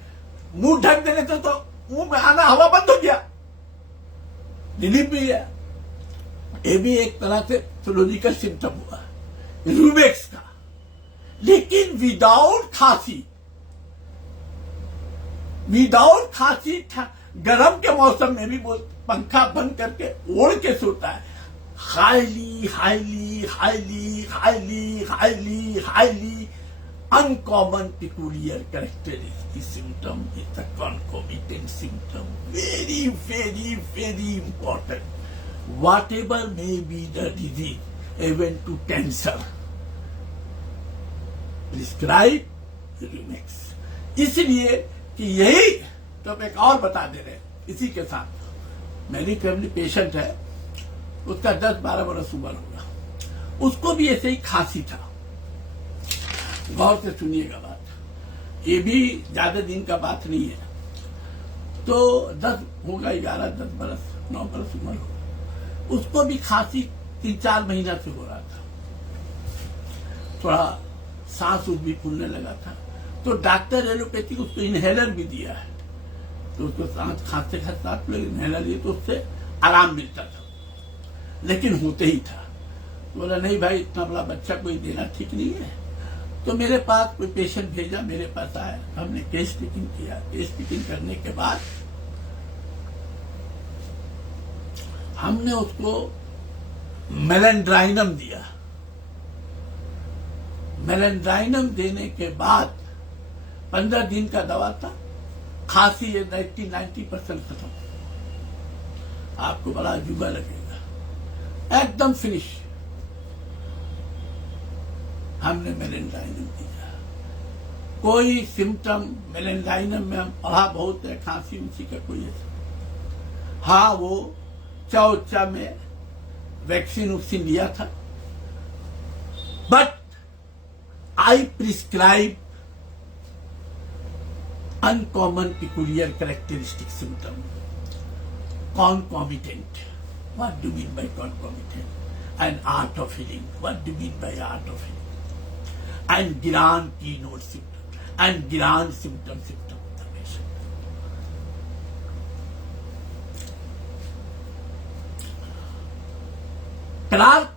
मुंह ढक देने से, तो मुंह में आना हवा बंद हो गया, रिलीफ भी है। ये भी एक तरह से फिजियोलॉजिकल सिम्टम हुआ रूमेक्स का। लेकिन विदाउट खांसी, गर्म के मौसम में भी वो पंखा बंद करके ओढ़ के सोता है। Highly uncommon peculiar characteristic symptom is the concomitant symptom. Very important. Whatever may be the disease, even to cancer, prescribe Rumex. इसलिए कि यही तो हम एक और बता दे रहे, इसी के साथ मेरी फैमिली पेशेंट है, उसका 10-12 बरस उम्र होगा, उसको भी ऐसे ही खांसी था। गौर से सुनिएगा बात, ये भी ज्यादा दिन का बात नहीं है। तो 10 होगा, 11-10 बरस, 9 बरस उम्र होगा, उसको भी खांसी 3-4 महीना से हो रहा था, थोड़ा सांस भी फूलने लगा था। तो डॉक्टर एलोपैथिक उसको इनहेलर भी दिया है, तो उसको सांस खांसते खांसते लोग इनहेलर दिए तो उससे आराम मिलता था, लेकिन होते ही था। बोला नहीं भाई, इतना बड़ा बच्चा कोई देना ठीक नहीं है। तो मेरे पास कोई पेशेंट भेजा, मेरे पास आया, हमने केस टेकिंग किया। केस टेकिंग करने के बाद हमने उसको मेलेंड्राइनम दिया। मेलेंड्राइनम देने के बाद 15 दिन का दवा था, खांसी 90% खत्म। आपको बड़ा अजूबा लगेगा, एकदम फिनिश। हमने मेलेंड्राइनम दिया, कोई सिम्टम मेलेंड्राइनम में हम पढ़ा बहुत है, खांसी उसी का कोई ऐसा। हाँ, वो चौचा में वैक्सीन वैक्सीन लिया था, but I prescribe uncommon peculiar characteristic symptom, concomitant. What do you mean by concomitant? And art of healing. What do you mean by art of healing? And grand keynote symptom. And grand symptom of the patient. Clarke,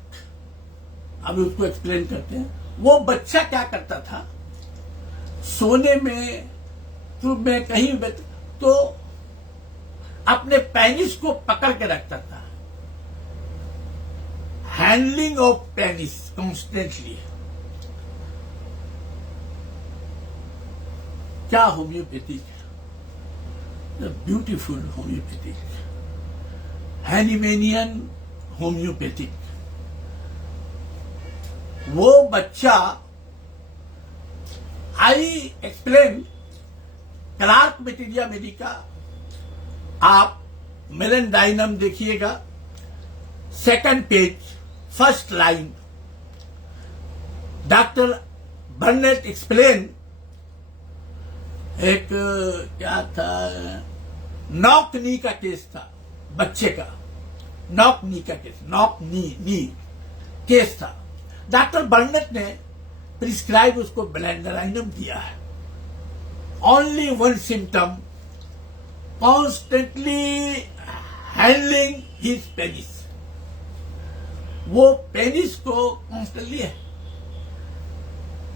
अभी उसको explain करते हैं। वो बच्चा क्या करता था, सोने में में कहीं तो अपने पेनिस को पकड़ के रखता था। Handling of penis constantly. क्या homeopathic, beautiful homeopathic, Hahnemannian homeopathic. वो बच्चा, I explain Clarke bacteria medica, आप मेलेंडाइनम देखिएगा, second page, first line. Doctor Burnett explain, एक क्या था, नॉक नी का केस था, बच्चे का नॉक नी का केस, नॉक नी केस था। डॉक्टर बर्नेट ने प्रिस्क्राइब उसको मेलेंडाइनम दिया है। Only one symptom, constantly handling his penis. वो पेनिस को कॉन्स्टेंटली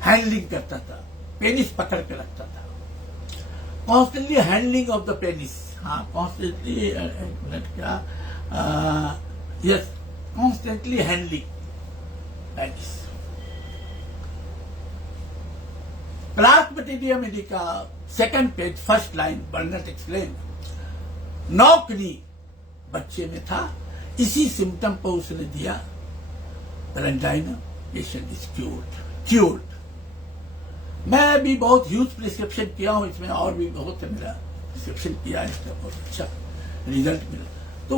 हैंडलिंग करता था, पेनिस पकड़ के रखता था। Constantly handling of the penis, हाँ कॉन्स्टेंटली, क्या, yes, constantly handling penis. Clarke bacteria medica, second page, first line, Burnett explain. नॉकनी बच्चे में था, इसी सिम्टम पर उसने दिया मेलेंडाइनम, पेशेंट इज क्यूर्ड। मैं भी बहुत ह्यूज प्रिस्क्रिप्शन किया हूं, इसमें और भी बहुत है, मेरा प्रिस्क्रिप्शन किया है, इसका बहुत अच्छा रिजल्ट मिला। तो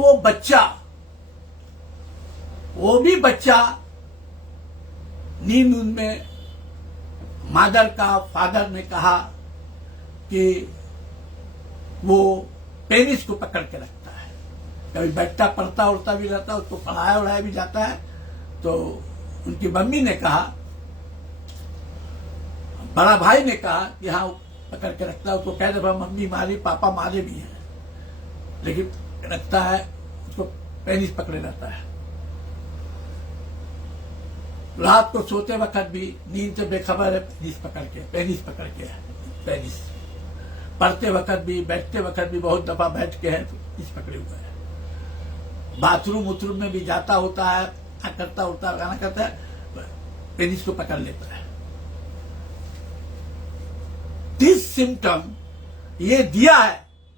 वो भी बच्चा नींद में मदर का, फादर ने कहा कि वो पेनिस को पकड़ के रखता है। कभी बैठता पढ़ता उड़ता भी रहता है, उसको पढ़ाया उड़ाया भी जाता है। तो उनकी मम्मी ने कहा, बड़ा भाई ने कहा कि हाँ पकड़ के रखता है। उसको कह दे मम्मी मारी, पापा मारे भी हैं, लेकिन रखता है, उसको पेनिस पकड़े रहता है। रात को सोते वक्त भी नींद से बेखबर है, पेनिस पकड़ के है, पेनिस। पढ़ते वक्त भी, बैठते वक्त भी बहुत दफा बैठ के है, तो पेनिस पकड़े हुए है। बाथरूम उथरूम में भी जाता होता है, करता होता है, गाना करता है, पेनिस को पकड़ लेता है। दिस सिम्टम ये दिया है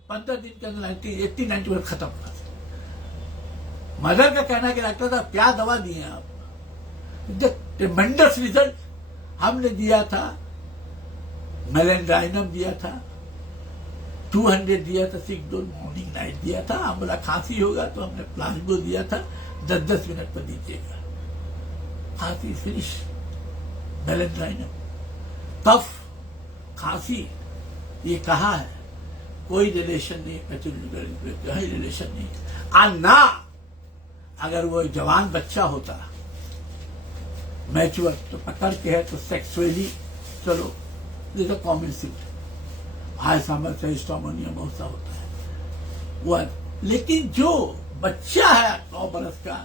15 दिन के अंदर 80-90% खत्म हुआ। मदर का कहना कि डॉक्टर साहब क्या दवा दी है आप, ट्रेमेंडस रिजल्ट। हमने दिया था मेलेंडाइनम, दिया था 200 दिया था, 6 डोज मॉर्निंग नाइट दिया था। हम बोला खांसी होगा तो हमने प्लाज्मो दिया था, 10-10 मिनट पर दीजिएगा, खांसी फिनिश। मेलेंडाइनम, कफ, खांसी, ये कहा है, कोई रिलेशन नहीं, कोई रिलेशन नहीं। और ना अगर वो जवान बच्चा होता मैच्योर, तो पकड़ के है तो सेक्सुअली, चलो this a common symptom, high सामर्थ्य, हिस्टोमोनिया बहुत सा होता है वो। लेकिन जो बच्चा है 9 बरस का,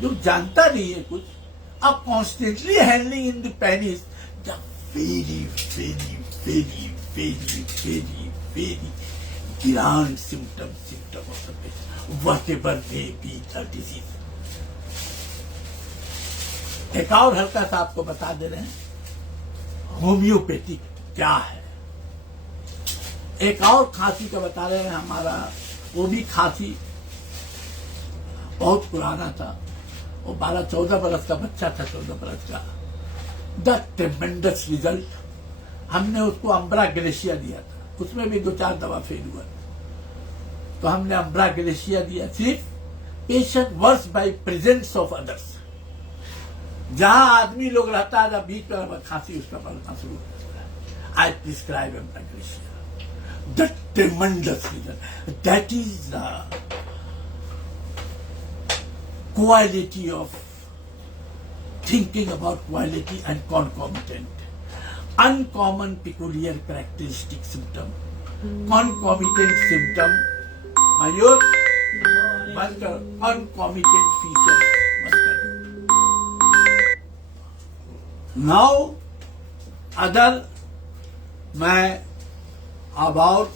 जो जानता नहीं है कुछ, अब constantly handling in the penis, the very very very very very very grand symptom of the patient, whatever may be the disease. एक और हल्का सा आपको बता दे रहे हैं होम्योपैथिक क्या है। एक और खांसी का बता रहे हैं हमारा, वो भी खांसी बहुत पुराना था, वो 12-14 बरस का बच्चा था, 14 बरस का। द ट्रेमेंडस रिजल्ट, हमने उसको अम्ब्रा ग्लेशिया दिया था, उसमें भी 2-4 दवा फेल हुआ, तो हमने अम्ब्रा ग्लेशिया दिया, सिर्फ patient worse by presence of others. जहां आदमी लोग रहता है, जब बीच में खांसी उसका पड़ना शुरू होता है, I prescribe ambra grisea, the tremendous result, that is the quality of thinking about quality and concomitant. Uncommon peculiar characteristic symptom, concomitant symptom, mayur बंद करो, concomitant features बंद करो। Now other, मैं about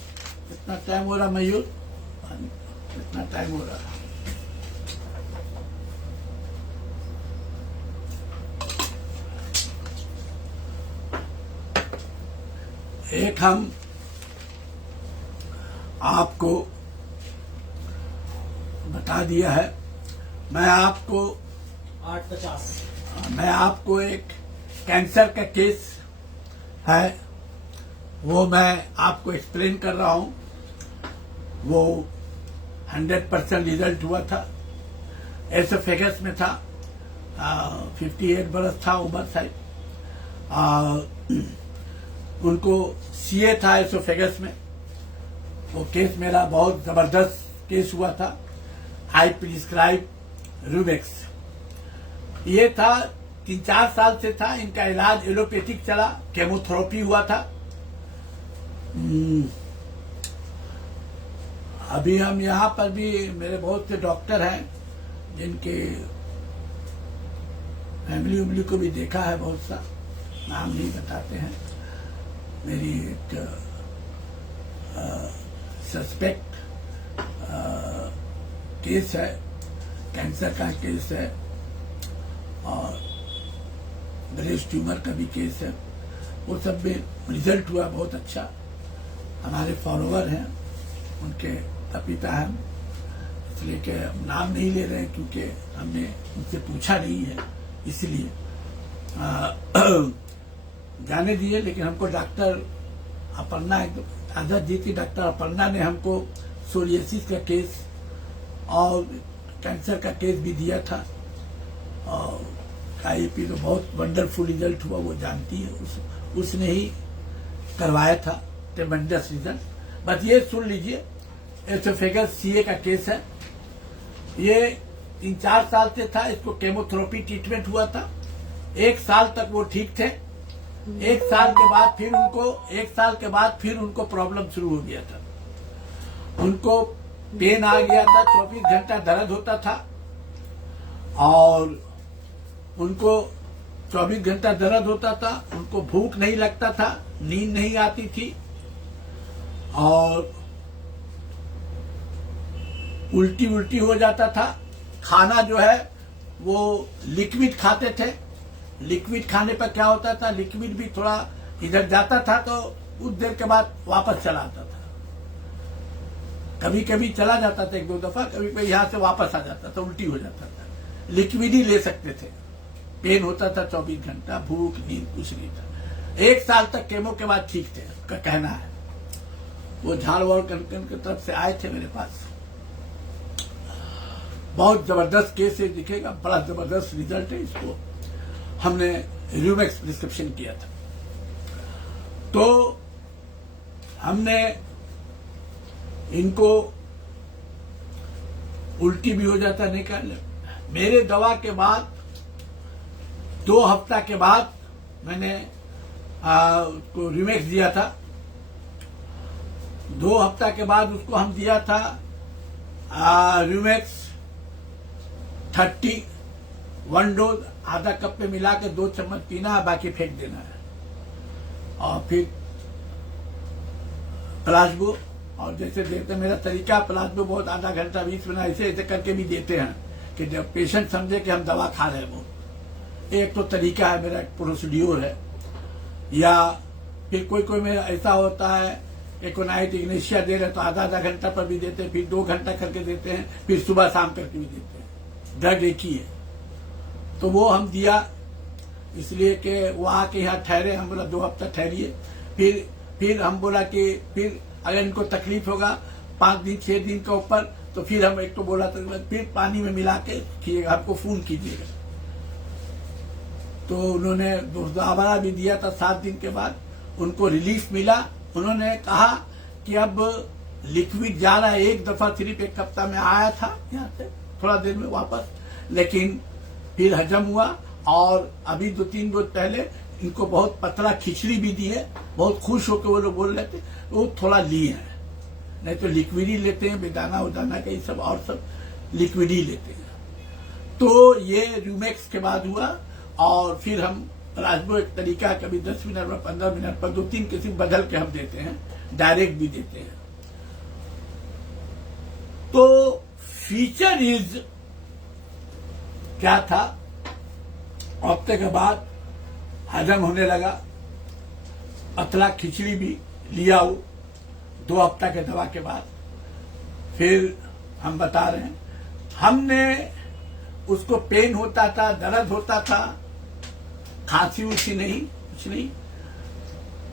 कितना टाइम हो रहा मयूर, कितना टाइम हो रहा, एक हम आपको बता दिया है, मैं आपको 8:50 मैं आपको एक कैंसर का केस है, वो मैं आपको एक्सप्लेन कर रहा हूं। वो 100% रिजल्ट हुआ था, एसोफेगस में था, 58 बरस था उम्र शायद, उनको सीए था एसोफेगस में। वो केस मेरा बहुत जबरदस्त केस हुआ था। आई प्रिस्क्राइब रूमेक्स। ये था 3-4 साल से था, इनका इलाज एलोपैथिक चला, केमोथेरेपी हुआ था। अभी हम यहाँ पर भी, मेरे बहुत से डॉक्टर हैं जिनके फैमिली उमली को भी देखा है, बहुत सा नाम नहीं बताते हैं। मेरी एक सस्पेक्ट केस है, कैंसर का केस है, और ब्रेस्ट ट्यूमर का भी केस है। वो सब में रिजल्ट हुआ बहुत अच्छा। हमारे फॉलोअर हैं, उनके पिता हैं, इसलिए कि हम नाम नहीं ले रहे हैं क्योंकि हमने उनसे पूछा नहीं है, इसलिए जाने दिए। लेकिन हमको डॉक्टर अपर्णा, आजाद जी थी, डॉक्टर अपर्णा ने हमको सोरियासिस का केस और कैंसर का केस भी दिया था, और आईपी तो बहुत वंडरफुल रिजल्ट हुआ, वो जानती है, उसने ही करवाया था, ट्रेमेंडस रिजल्ट। बस ये सुन लीजिए, एसोफेगस सीए का केस है। ये 3-4 साल से था, इसको केमोथेरेपी ट्रीटमेंट हुआ था। 1 साल तक वो ठीक थे। 1 साल के बाद फिर उनको प्रॉब्लम शुरू हो गया था। उनको पेन आ गया था, 24 घंटा दर्द होता था, और उनको 24 घंटा दर्द होता था। उनको भूख नहीं लगता था, नींद नहीं आती थी, और उल्टी हो जाता था। खाना जो है वो लिक्विड खाते थे। लिक्विड खाने पर क्या होता था, लिक्विड भी थोड़ा इधर जाता था तो कुछ देर के बाद वापस चला आता था। कभी कभी चला जाता था 1-2 दफा, कभी कभी यहां से वापस आ जाता था, उल्टी हो जाता था। लिक्विड ही ले सकते थे। पेन होता था 24 घंटा, भूख नींद कुछ नहीं था। 1 साल तक केमो के बाद ठीक थे, उसका कहना है। वो झाड़वाड़ कनकन की तरफ से आए थे मेरे पास। बहुत जबरदस्त केस है, दिखेगा, बड़ा जबरदस्त रिजल्ट है। इसको हमने रूमेक्स प्रिस्क्रिप्शन किया था, तो हमने इनको उल्टी भी हो जाता, निकाल। मेरे दवा के बाद 2 हफ्ता के बाद मैंने उसको रूमेक्स दिया था। 2 हफ्ता के बाद उसको हम दिया था रूमेक्स 31 डोज, आधा कप में मिला के 2 चम्मच पीना है, बाकी फेंक देना है। और फिर प्लाज्मो, और जैसे देते मेरा तरीका प्लाज्मो बहुत आधा घंटा 20 मिनट ऐसे करके भी देते हैं कि जब पेशेंट समझे कि हम दवा खा रहे हैं। वो एक तो तरीका है, मेरा एक प्रोसीड्योर है। या फिर कोई मेरा ऐसा होता है, एकोनाइट इग्नेशिया दे रहे तो आधा घंटा पर भी देते हैं, फिर 2 घंटा करके देते हैं, फिर सुबह शाम करके भी देते हैं। ड्रग एक ही है। तो वो हम दिया, इसलिए कि वो आके यहाँ ठहरे। हम बोला 2 हफ्ता ठहरिए, फिर हम बोला कि फिर अगर इनको तकलीफ होगा 5 दिन 6 दिन के ऊपर तो फिर हम एक तो बोला था फिर पानी में मिला के खिएगा, हमको फोन कीजिएगा। तो उन्होंने दोबारा भी दिया था 7 दिन के बाद, उनको रिलीफ मिला। उन्होंने कहा कि अब लिक्विड जा रहा है, एक दफा सिर्फ 1 हफ्ता में आया था यहाँ से थोड़ा देर में वापस, लेकिन फिर हजम हुआ। और अभी 2-3 रोज पहले इनको बहुत पतला खिचड़ी भी दी है, बहुत खुश होकर वो लोग बोल रहे थे, वो थोड़ा लिए हैं, नहीं तो लिक्विड ही लेते हैं, बेदाना उदाना का ये सब और सब लिक्विड ही लेते हैं। तो ये रूमेक्स के बाद हुआ। और फिर हम राजबो एक तरीका कभी 10 मिनट में 15 मिनट पर 2-3 किस्म बदल के हम देते हैं, डायरेक्ट भी देते हैं। तो फीचर इज क्या था, हफ्ते के बाद हजम होने लगा, पतला खिचड़ी भी लिया वो 2 हफ्ता के दवा के बाद। फिर हम बता रहे हैं, हमने उसको पेन होता था, दर्द होता था, खांसी उसी नहीं, कुछ नहीं।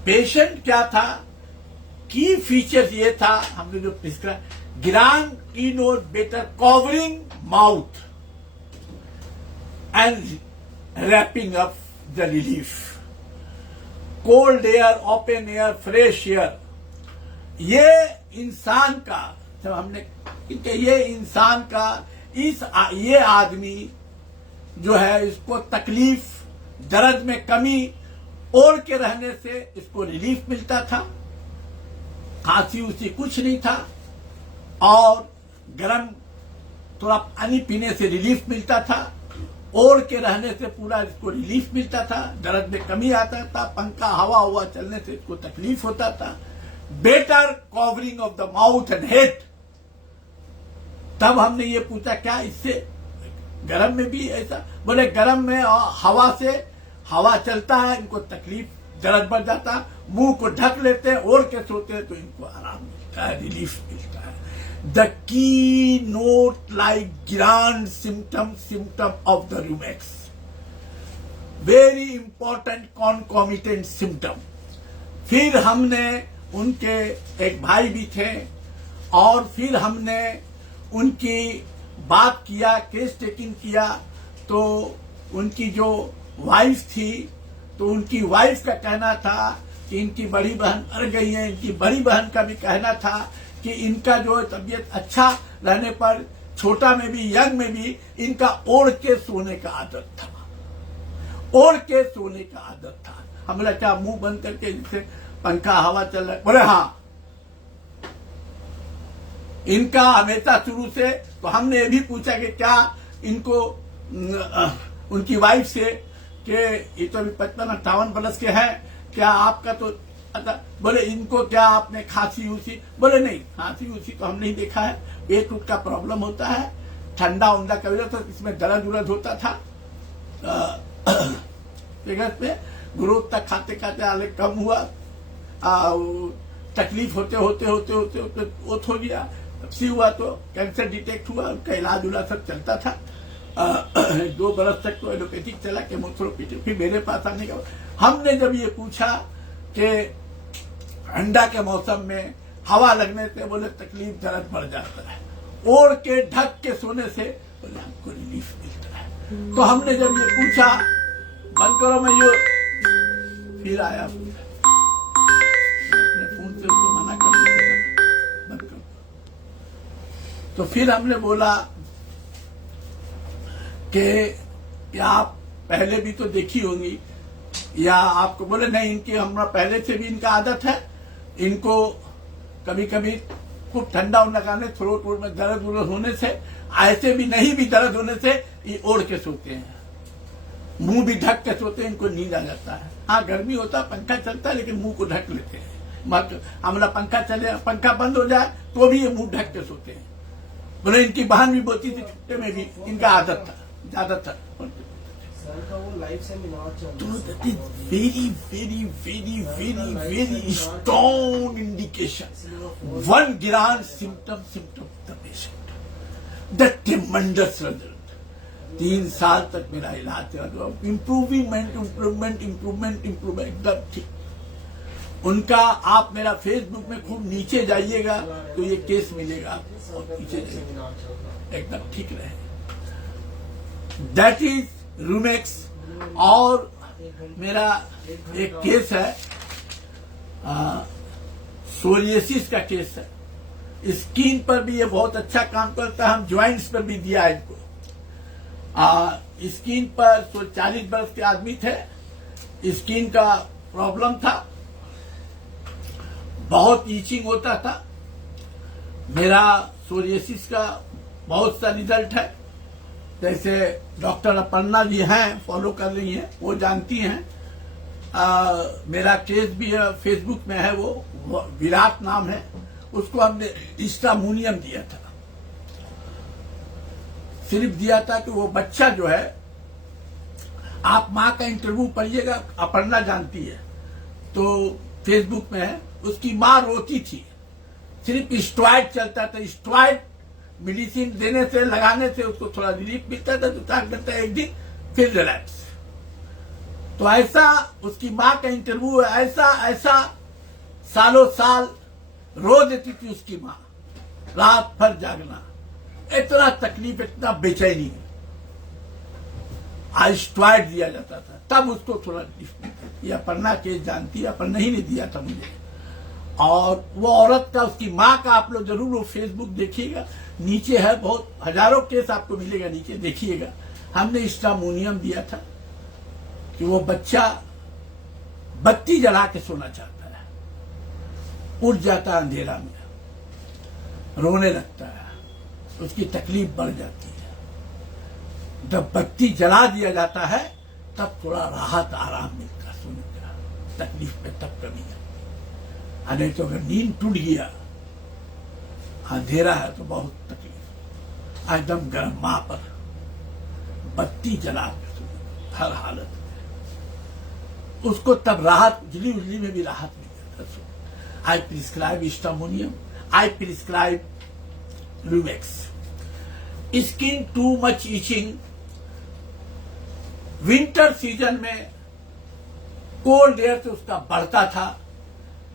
पेशेंट क्या था, की फीचर्स ये था, हमने जो प्रिस्क्राइब गिरान की note better covering mouth and wrapping up the relief, cold air, open air, fresh air. ये इंसान का, जब हमने ये इंसान का ये आदमी जो है, इसको तकलीफ दर्द में कमी, ओढ़ के रहने से इसको रिलीफ मिलता था, खांसी उसी कुछ नहीं था, और गर्म थोड़ा पानी पीने से रिलीफ मिलता था, ओढ़ के रहने से पूरा इसको रिलीफ मिलता था, दर्द में कमी आता था, पंखा हवा चलने से इसको तकलीफ होता था, better covering of the mouth and head. तब हमने ये पूछा क्या इससे गर्म में भी ऐसा, बोले गर्म में हवा से हवा चलता है, इनको तकलीफ दर्द बढ़ जाता है, मुंह को ढक लेते हैं, ओढ़ के सोते हैं तो इनको आराम मिलता है, रिलीफ मिलता है। The keynote like grand symptom of the rumex, very important concomitant symptom. फिर हमने उनके एक भाई भी थे, और फिर हमने उनकी बात किया, केस टेकिंग किया। तो उनकी जो वाइफ थी, तो उनकी वाइफ का कहना था कि इनकी बड़ी बहन मर गई है। इनकी बड़ी बहन का भी कहना था कि इनका जो तबीयत अच्छा रहने पर छोटा में भी यंग में भी इनका ओढ़ के सोने का आदत था, ओढ़ के सोने का आदत था। हमने क्या मुंह बंद करके जैसे पंखा हवा चल रहा है, बोले हाँ इनका हमेशा शुरू से। तो हमने ये भी पूछा कि क्या इनको उनकी वाइफ से कि ये तो अभी 55-58 बरस के हैं, क्या आपका तो अच्छा, बोले इनको क्या आपने खांसी उसी, बोले नहीं खांसी उसी तो हम नहीं देखा है, पेट उठ का प्रॉब्लम होता है, ठंडा उंडा कभी तो इसमें दर्द उर्द होता था, पे ग्रोथ तक खाते खाते आले कम हुआ, तकलीफ होते होते होते होते होते वो हो गया, सी हुआ तो कैंसर डिटेक्ट हुआ, उनका इलाज उलाज सब चलता था। 2 बरस तक तो एलोपैथिक चला, केमोथेरेपी। फिर मेरे पास आने का हमने जब ये पूछा कि ठंडा के मौसम में हवा लगने से बोले तकलीफ दर्द बढ़ जाता है, ओढ़ के ढक के सोने से बोले हमको रिलीफ मिलता है। तो हमने जब ये पूछा, बंद करो मैं ये, फिर आया अपने फोन से उसको मना कर देते, बंद करो। तो फिर हमने बोला कि आप पहले भी तो देखी होंगी, या आपको बोले नहीं इनकी हमरा पहले से भी इनका आदत है, इनको कभी कभी खूब ठंडा लगाने, थ्रोट में दर्द उर्द होने से, ऐसे भी नहीं भी दर्द होने से ये ओढ़ के सोते हैं, मुंह भी ढक के सोते हैं, इनको नींद आ जाता है। हाँ गर्मी होता है, पंखा चलता है, लेकिन मुंह को ढक लेते हैं। हमारा पंखा चले, पंखा बंद हो जाए तो भी ये मुंह ढक के सोते हैं। बोले इनकी बहन भी बोलती थी, छुट्टे में भी इनका आदत था, ज्यादातर। So that is very, very, very, very, very strong indication. One grand symptom of the patient. The tremendous result. 3 साल तक मेरा इलाज चला, इम्प्रूवमेंट एकदम ठीक। उनका आप मेरा फेसबुक में खूब नीचे जाइएगा तो ये केस मिलेगा, और नीचे जाइएगा एकदम ठीक रहे। That is rumex. और मेरा एक केस है, सोरियासिस का केस है। स्किन पर भी ये बहुत अच्छा काम करता है, हम ज्वाइंट्स पर भी दिया है इनको। स्किन पर 40 वर्ष के आदमी थे, स्किन का प्रॉब्लम था, बहुत ईचिंग होता था। मेरा सोरियासिस का बहुत सा रिजल्ट है, जैसे डॉक्टर अपर्णा जी हैं, फॉलो कर रही हैं, वो जानती हैं। मेरा केस भी है, फेसबुक में है, वो विराट नाम है, उसको हमने इस्टामोनियम दिया था। सिर्फ दिया था कि वो बच्चा जो है, आप माँ का इंटरव्यू पढ़िएगा, अपर्णा जानती है, तो फेसबुक में है, उसकी माँ रोती थी, सिर्फ स्टेरॉइड चलता था। स्टेरॉइड मेडिसिन देने से, लगाने से उसको थोड़ा रिलीफ मिलता था, 2-4 घंटा एक दिन, फिर रिलैक्स। तो ऐसा उसकी माँ का इंटरव्यू है, ऐसा सालों साल रो देती थी उसकी माँ, रात भर जागना, इतना तकलीफ, इतना बेचैनी। स्टेरॉइड दिया जाता था, तब उसको थोड़ा रिलीफ मिलता। ये अपर्णा केस जानती है, अपर्णा ही ने दिया था मुझे। और वो औरत का, उसकी माँ का आप लोग जरूर वो फेसबुक देखिएगा, नीचे है, बहुत हजारों केस आपको मिलेगा नीचे, देखिएगा। हमने इस्टामोनियम दिया था कि वो बच्चा बत्ती जला के सोना चाहता है, उठ जाता है अंधेरा में, रोने लगता है, उसकी तकलीफ बढ़ जाती है। जब बत्ती जला दिया जाता है तब थोड़ा राहत, आराम मिलता है सोने का, तकलीफ में तब कमी है। नहीं तो अगर नींद टूट गया, अंधेरा है, तो बहुत तकलीफ। एकदम गर्म माँ पर बत्ती जला के सोने, हर हालत में उसको तब राहत, उजली उजली में भी राहत मिल जाता। I prescribe stramonium, I prescribe rumex. Skin too much itching, winter season में कोल्ड एयर से उसका बढ़ता था,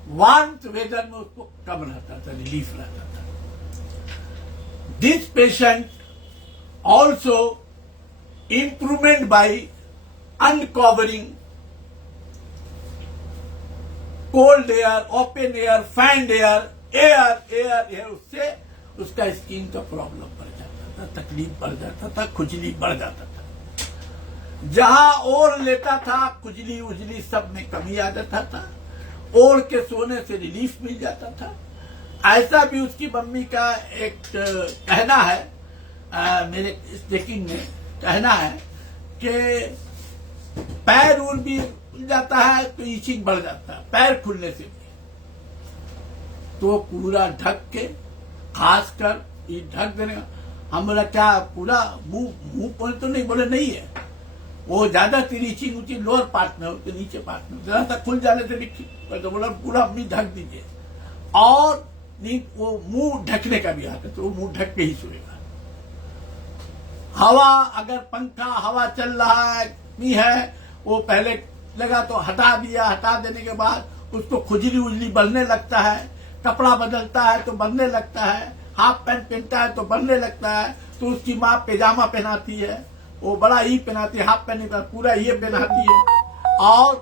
वार्म वेदर में उसको कम रहता था, रिलीफ रहता था। This patient also improvement by uncovering cold air, open air, fan air, air, उससे उसका स्किन का प्रॉब्लम बढ़ जाता था, तकलीफ बढ़ जाता था, खुजली बढ़ जाता था। जहां ओढ़ लेता था, खुजली उजली सब में कमी आ जाता था, ओढ़ के सोने से रिलीफ मिल जाता था। ऐसा भी उसकी मम्मी का एक कहना है, मेरे चेकिंग में कहना है कि पैर उड़ भी खुल जाता है तो ईचिंग बढ़ जाता है, पैर खुलने से भी। तो पूरा ढक के, खासकर ये ढक देने का, हम बोला क्या पूरा मुंह पर तो नहीं, बोले नहीं है, वो ज्यादा ईचिंग ऊंची लोअर पार्ट में हो, तो नीचे पार्ट में जरा सा खुल जाने से भी ठीक, तो बोला पूरा अपनी ढक दीजिए। और नहीं, वो मुंह ढकने का भी आता है, तो वो मुंह ढक के ही सोएगा। हवा, अगर पंखा हवा चल रहा है, वो पहले लगा तो हटा दिया, हटा देने के बाद उसको खुजली उजली बढ़ने लगता है, कपड़ा बदलता है तो बढ़ने लगता है, हाफ पैंट पहनता है तो बढ़ने लगता है, तो उसकी माँ पैजामा पहनाती है, वो बड़ा ही पहनाती है, हाफ पैंट नहीं पहनाती, पूरा ये पहनाती है और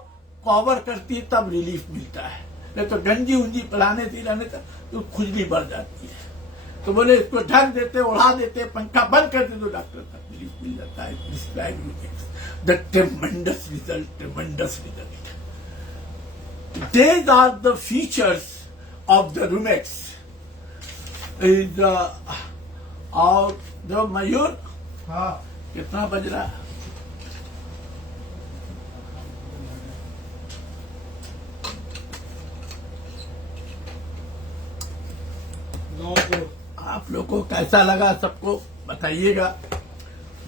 कवर करती है, तब रिलीफ मिलता है। नहीं तो गंजी उंजी पहनाने से रहने तक तो खुजली बढ़ जाती है। तो बोले इसको ढक देते, उड़ा देते, पंखा बंद कर देते, तो डॉक्टर तक रिलीफ मिल जाता है। Prescribe the tremendous result. These are the features of the Rumex. Is और जो मयूर, हाँ, कितना बज रहा है? आप लोग को कैसा लगा सबको बताइएगा।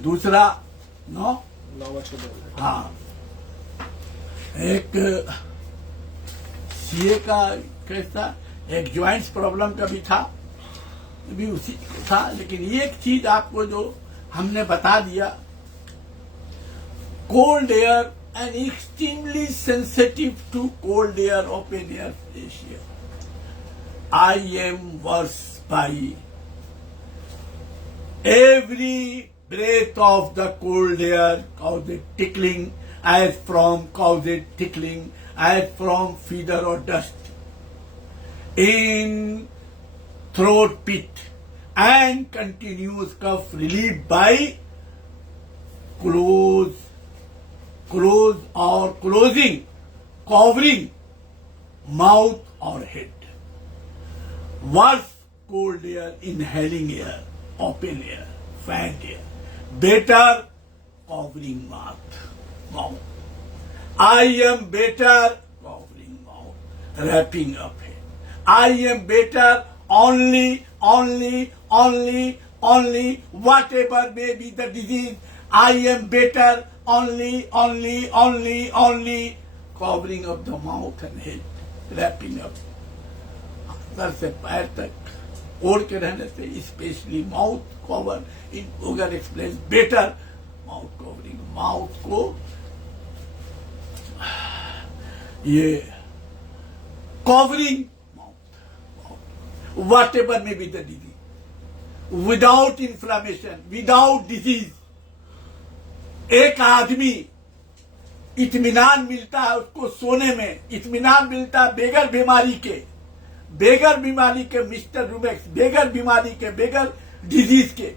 दूसरा 9 हाँ, एक सीए का कैसा, एक ज्वाइंट्स प्रॉब्लम का भी था, भी उसी था। लेकिन एक चीज आपको जो हमने बता दिया, cold air and extremely sensitive to cold air, open air, fresh air. I am worse by every breath of the cold air causes tickling, as from feather or dust in throat pit, and continuous cough relieved by closing, covering mouth or head. Worse, cold air, inhaling air, open air, fan air. Better, covering mouth. I am better, covering mouth, wrapping up head. I am better, only, whatever may be the disease. I am better, only, covering up the mouth and head, wrapping up. सर से पैर तक ओढ़ के रहने से, specially mouth cover, in ओगर explain better mouth covering, mouth को ये covering mouth, whatever may be the disease, without inflammation, without disease. एक आदमी इत्मीनान मिलता है उसको सोने में, इत्मीनान मिलता है बेगर बीमारी के मिस्टर रूमेक्स, बेगर बीमारी के, बेगर डिजीज के,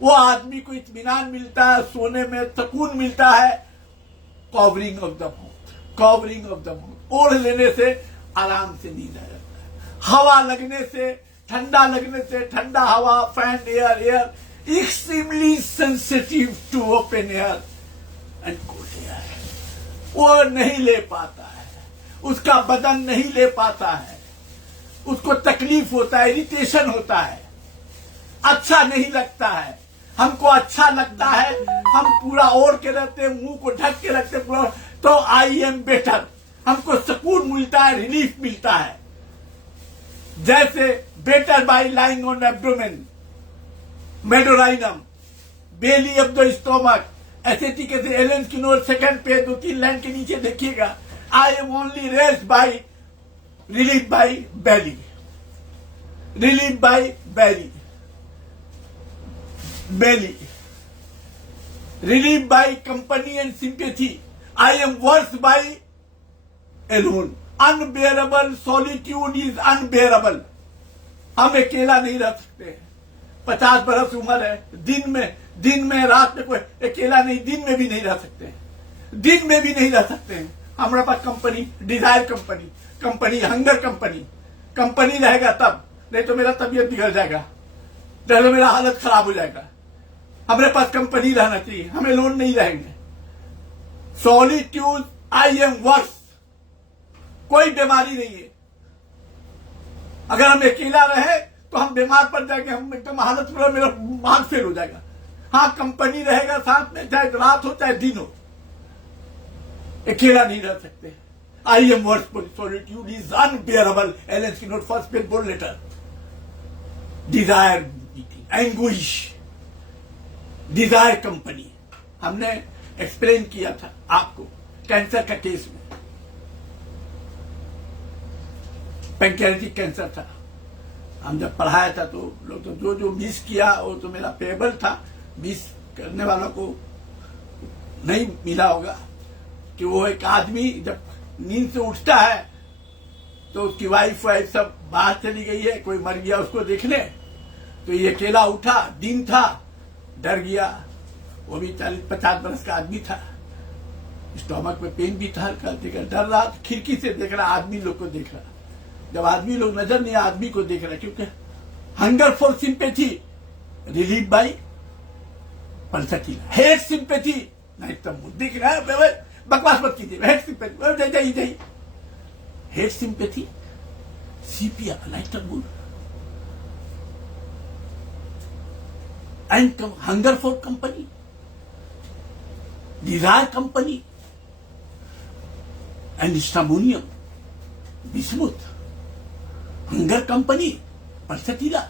वो आदमी को इत्मीनान मिलता है सोने में, सुकून मिलता है कवरिंग ऑफ द माउथ. ओढ़ लेने से आराम से नींद आ जाता है. हवा लगने से, ठंडा हवा, fan air extremely sensitive to open air and cold air. वो नहीं ले पाता है, उसका बदन नहीं ले पाता है, उसको तकलीफ होता है, इरिटेशन होता है, अच्छा नहीं लगता है. हमको अच्छा लगता है, हम पूरा ओढ़ के रहते, मुंह को ढक के रखते पूरा, तो आई एम बेटर, हमको सुकून मिलता है, रिलीफ मिलता है. जैसे better by lying on abdomen, medorrhinum, belly of the stomach, acetic acid, Allen keynote, second पे 2-3 लाइन के नीचे देखिएगा. I am only rest by relieved by belly, relieved by company and sympathy. I am worse by alone. Unbearable solitude is unbearable. हम अकेला नहीं रह सकते. 50 बरस उम्र है, दिन में रात में कोई अकेला नहीं, दिन में भी नहीं रह सकते हैं. हमारे पास company, desire company, hunger company रहेगा तब, नहीं तो मेरा तबीयत बिगड़ जाएगा, नहीं तो मेरा हालत खराब हो जाएगा. हमारे पास कंपनी रहना चाहिए, हमें लोन नहीं रहेंगे. सॉलिट्यूड, आई एम वर्स, कोई बीमारी नहीं है. अगर हम अकेला रहे तो हम बीमार पड़ जाएंगे, हम एकदम हालत में, मेरा मार्ग फेल हो जाएगा. हाँ, कंपनी रहेगा साथ में, चाहे रात हो चाहे दिन हो, अकेला नहीं रह सकते. I am worse, solitude is unbearable. Ellen Skinner, first page, bold letter. Desire, anguish, desire company. हमने एक्सप्लेन किया था आपको कैंसर का केस में, पैंक्रियाटिक कैंसर था. हम जब पढ़ाया था तो लोग तो जो मिस किया वो तो मेरा पेबल था, मिस करने वालों को नहीं मिला होगा कि वो एक आदमी जब नींद से उठता है तो उसकी वाइफ सब बाहर चली गई है, कोई मर गया उसको देखने, तो ये अकेला उठा, दिन था, डर गया. वो भी 40-50 बरस का आदमी था, स्टोमक में पेन भी था, डर रहा, खिड़की से देख रहा, आदमी लोग को देख रहा. जब आदमी लोग नजर नहीं, आदमी को देख रहा, क्योंकि hunger for sympathy, relieve by pulsatilla, hate sympathy, नहीं तो दिख रहा है, बकवास मत कीजिए. Hate sympathy, CPR, lighter good, and hunger for company, desire company, and stramonium, bismuth, hunger company, pulsatilla.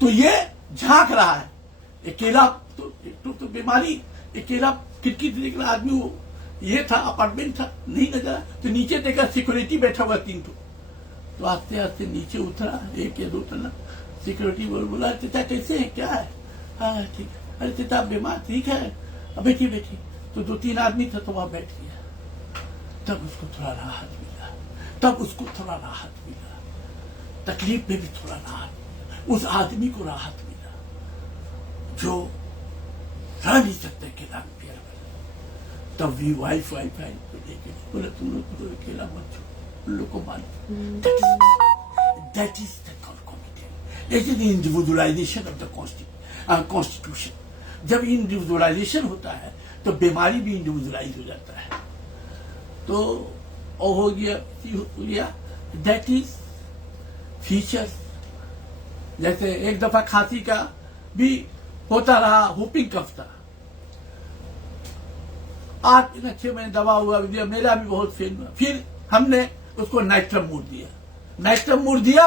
तो ये झांक रहा है, अकेला तो बीमारी, अकेला खिड़की देख रहा आदमी, वो ये था, अपार्टमेंट था, नहीं नजर आया। तो नीचे देखा सिक्योरिटी बैठा हुआ 3 तो आस्ते आस्ते नीचे उतरा, 1 या 2 तला। सिक्योरिटी बोला चाचा कैसे है, क्या है? हाँ ठीक है। अरे चाचा आप बीमार, ठीक है, अब बैठिए बैठिए। तो 2-3 आदमी था तो वहां बैठ गया। तब उसको थोड़ा राहत मिला, तकलीफ में भी थोड़ा राहत, उस आदमी को राहत मिला जो रह नहीं सकते अकेला पैर में। तब भी वाइफ को लेके बोले तुम लोग तो अकेला मत छोड़ो, उन लोग को मानो। That is the concomitant, it is the individualisation of the constitution. जब इंडिविजुअलाइजेशन होता है तो बीमारी भी इंडिविजुअलाइज हो जाता है। तो हो गया दैट इज फीचर्स। जैसे एक दफा खांसी का भी होता रहा, हुपिंग कफ था, 8 या 6 महीने दवा हुआ दिया, मेरा भी बहुत फेल हुआ। फिर हमने उसको नाइट्रम मूड दिया,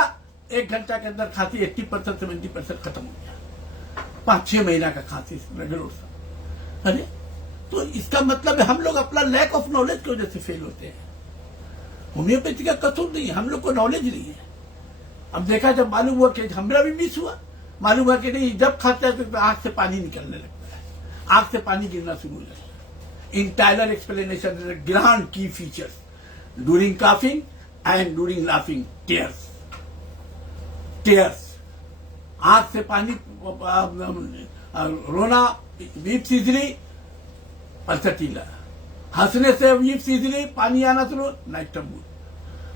1 घंटा के अंदर खांसी 80% 70% खत्म हो गया। 5-6 महीना का खांसी रेगुलर था। अरे तो इसका मतलब है हम लोग अपना लैक ऑफ नॉलेज की वजह से फेल होते हैं। होम्योपैथी का कसूर नहीं है, हम लोग को नॉलेज नहीं है। अब देखा जब मालूम हुआ कि हमरा भी मिस हुआ, मालूम हुआ कि नहीं, जब खाते हैं तो आंख से पानी निकलने लगता है, आंख से पानी गिरना शुरू हो जाता है। In Tyler explanation grand key features during coughing and during laughing, tears, आंख से पानी रोना, वीप सीजरी, पल्सटीला, हंसने से वीप सीजरी, पानी आना शुरू, नाइट्रम मूड।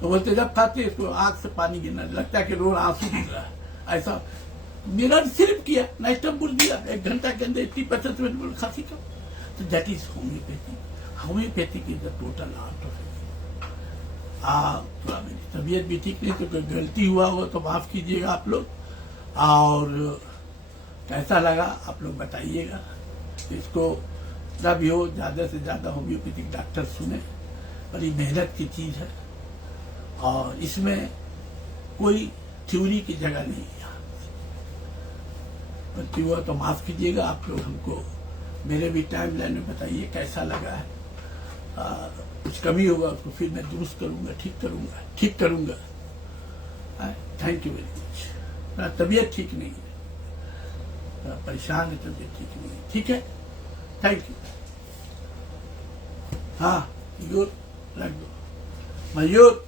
तो बोलते जब खाते इसको आंख से पानी गिरना लगता है कि रोज आंसू गिर रहा है। ऐसा मेरा सिर्फ किया, नाइट्रम मूड दिया, 1 घंटा के अंदर 80% खांसी कम। तो दैट इज होम्योपैथी की the total art of it. थोड़ा मेरी तबीयत भी ठीक नहीं, तो कोई गलती हुआ हो तो माफ कीजिएगा आप लोग। और कैसा लगा आप लोग बताइएगा। इसको जब भी हो ज्यादा से ज्यादा होम्योपैथिक डॉक्टर सुने, बड़ी मेहनत की चीज है और इसमें कोई थ्योरी की जगह नहीं है। गलती हुआ तो माफ कीजिएगा आप लोग, हमको मेरे भी टाइम लाइन में बताइए कैसा लगा है। कुछ कमी होगा उसको फिर मैं दुरुस्त करूंगा, ठीक करूंगा। Thank you very much. मेरा तबीयत ठीक नहीं है, परेशान है, तबीयत ठीक नहीं है, ठीक है, थैंक यू। हाँ यूर रख दो, मयूर